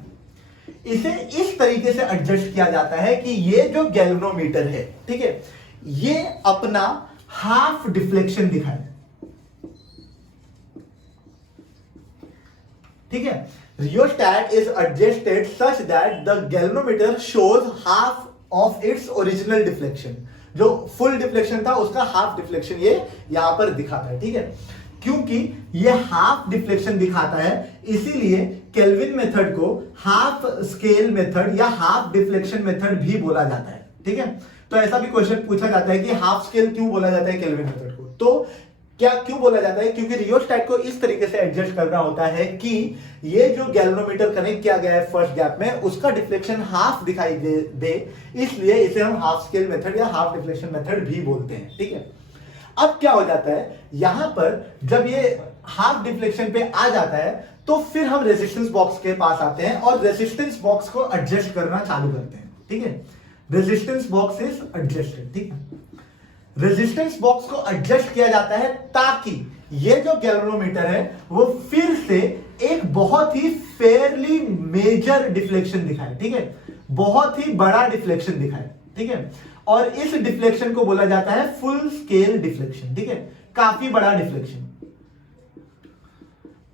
इसे इस तरीके से एडजस्ट किया जाता है कि ये जो गैल्वेनोमीटर है, ठीक है, ये अपना हाफ डिफ्लेक्शन दिखाए, ठीक है। Rheostat is adjusted such that the galvanometer shows half of its original deflection. जो फुल डिफ्लेक्शन था उसका हाफ डिफ्लेक्शन ये यहां पर दिखाता है, ठीक है। क्योंकि ये हाफ डिफ्लेक्शन दिखाता है इसीलिए केल्विन मेथड को हाफ स्केल मेथड या हाफ डिफ्लेक्शन मेथड भी बोला जाता है, ठीक है। तो ऐसा भी क्वेश्चन पूछा जाता है कि हाफ स्केल क्यों बोला जाता है केल्विन मेथड को, तो क्या क्यों बोला जाता है, क्योंकि रियोस्टैट को इस तरीके से एडजस्ट करना होता है कि ये जो गैल्वेनोमीटर कनेक्ट किया गया है फर्स्ट गैप में उसका डिफ्लेक्शन हाफ दिखाई दे, इसलिए इसे हम हाफ स्केल मेथड या हाफ डिफ्लेक्शन मेथड भी बोलते हैं, ठीक है। अब क्या हो जाता है, यहां पर जब ये हाफ डिफ्लेक्शन पे आ जाता है तो फिर हम रेजिस्टेंस बॉक्स के पास आते हैं और रेजिस्टेंस बॉक्स को एडजस्ट करना चालू करते हैं, ठीक है। रेजिस्टेंस बॉक्स इज एडजस्टेड, ठीक है। रेजिस्टेंस बॉक्स को एडजस्ट किया जाता है ताकि ये जो गैल्वेनोमीटर है वो फिर से एक बहुत ही फेयरली मेजर डिफ्लेक्शन दिखाए, ठीक है, बहुत ही बड़ा डिफ्लेक्शन दिखाए, ठीक है। और इस डिफ्लेक्शन को बोला जाता है फुल स्केल डिफ्लेक्शन, ठीक है, काफी बड़ा डिफ्लेक्शन।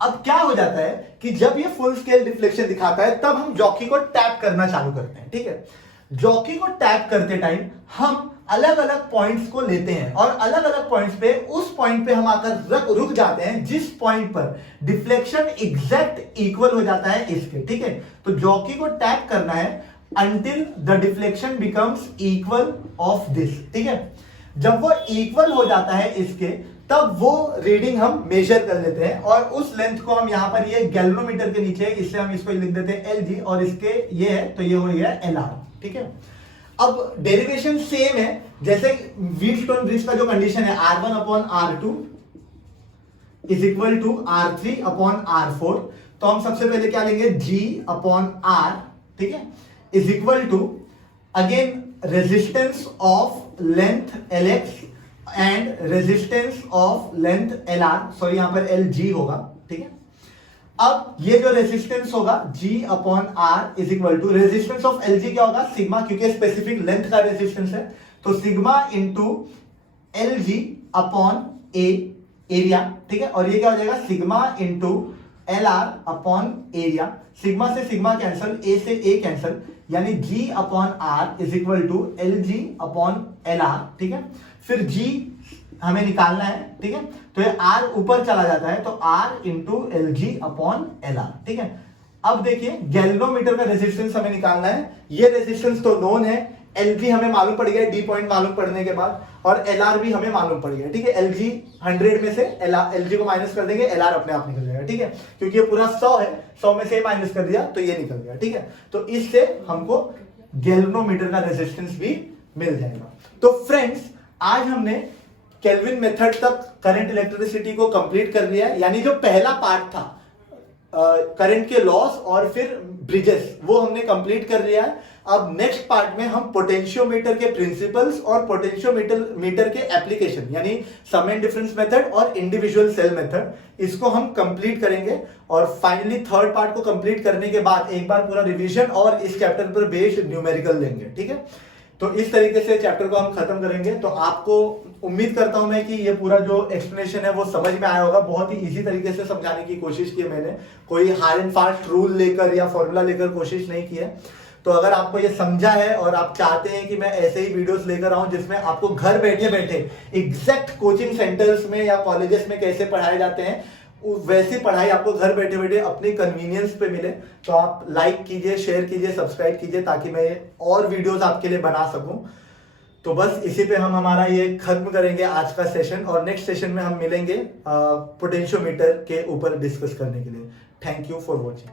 अब क्या हो जाता है कि जब ये फुल स्केल डिफ्लेक्शन दिखाता है तब हम जॉकी को टैप करना चालू करते हैं, ठीक है। जॉकी को टैप करते टाइम हम अलग अलग पॉइंट्स को लेते हैं और अलग अलग पॉइंट्स पे उस पॉइंट पे हम आकर रुक जाते हैं जिस पॉइंट पर डिफ्लेक्शन एग्जैक्ट इक्वल हो जाता है इसके, ठीक है। तो जॉकी को टैप करना है until the deflection becomes equal of this, ठीक है। जब वो इक्वल हो जाता है इसके तब वो रीडिंग हम मेजर कर लेते हैं और उस लेंथ को हम यहां पर ये गैल्वेनोमीटर के नीचे इससे हम इसको लिख देते हैं LG और इसके ये है तो ये हो गया LR, ठीक है। अब डेरिवेशन सेम है जैसे व्हीटस्टोन ब्रिज का जो कंडीशन है R1 upon R2 is equal to R3 upon R4, तो हम सबसे पहले क्या लेंगे G अपॉन R, ठीक है, is equal to again resistance of length Lx and resistance of length Lr, sorry यहां पर Lg होगा, ठीक है। अब ये जो रेजिस्टेंस होगा G upon R is equal to resistance of Lg क्या होगा, सिग्मा, क्योंकि स्पेसिफिक लेंथ का रेजिस्टेंस है तो sigma into Lg upon A area, ठीक है। और ये क्या हो जाएगा sigma into LR upon area, sigma से सिग्मा कैंसल, A से A कैंसल, यानी G upon R is equal to LG upon LR, ठीक है। फिर G हमें निकालना है, ठीक है, तो ये R ऊपर चला जाता है तो R into LG upon LR, ठीक है। अब देखिए गैल्वेनोमीटर का रेजिस्टेंस हमें निकालना है, ये रेजिस्टेंस तो नोन है, LG हमें मालूम पड़ गया, D पॉइंट मालूम पड़ने के बाद, और LR भी हमें मालूम पड़ गया, ठीक है। LG 100 में से LG को माइनस कर देंगे, LR अपने आप निकल जाएगा, ठीक है, क्योंकि ये पूरा 100 है, 100 में से माइनस कर दिया तो ये निकल गया, ठीक है। तो इससे हमको गैल्वेनोमीटर का रेजिस्टेंस भी मिल जाएगा। तो फ्रेंड्स आज हमने केल्विन मेथड तक करंट इलेक्ट्रिसिटी को कंप्लीट कर लिया है, यानी जो पहला पार्ट था करंट के लॉस और फिर ब्रिजेस वो हमने कंप्लीट कर लिया है। अब नेक्स्ट पार्ट में हम पोटेंशियोमीटर के प्रिंसिपल्स और पोटेंशियोमीटर के एप्लीकेशन यानी सम एंड डिफरेंस मेथड और इंडिविजुअल सेल मेथड इसको हम कंप्लीट करेंगे और फाइनली थर्ड पार्ट को कंप्लीट करने के बाद एक बार पूरा रिवीजन और इस चैप्टर पर बेस्ड न्यूमेरिकल लेंगे, ठीक है। तो इस तरीके से चैप्टर को हम खत्म करेंगे। तो आपको उम्मीद करता हूं मैं कि ये पूरा जो एक्सप्लेनेशन है वो समझ में आया होगा। बहुत ही इजी तरीके से समझाने की कोशिश की है मैंने, कोई हार्ड एंड फास्ट रूल लेकर या फॉर्मूला लेकर कोशिश नहीं की है। तो अगर आपको ये समझा है और आप चाहते हैं कि मैं ऐसे ही वीडियोस लेकर आऊं जिसमें आपको घर बैठे बैठे एग्जैक्ट कोचिंग सेंटर्स में या कॉलेजेस में कैसे पढ़ाए जाते हैं वैसी पढ़ाई आपको घर बैठे बैठे अपनी कन्वीनियंस पे मिले, तो आप लाइक कीजिए, शेयर कीजिए, सब्सक्राइब कीजिए ताकि मैं और वीडियोस आपके लिए बना सकूं। तो बस इसी पे हम हमारा ये खत्म करेंगे आज का सेशन और नेक्स्ट सेशन में हम मिलेंगे पोटेंशियोमीटर के ऊपर डिस्कस करने के लिए। Thank you for watching.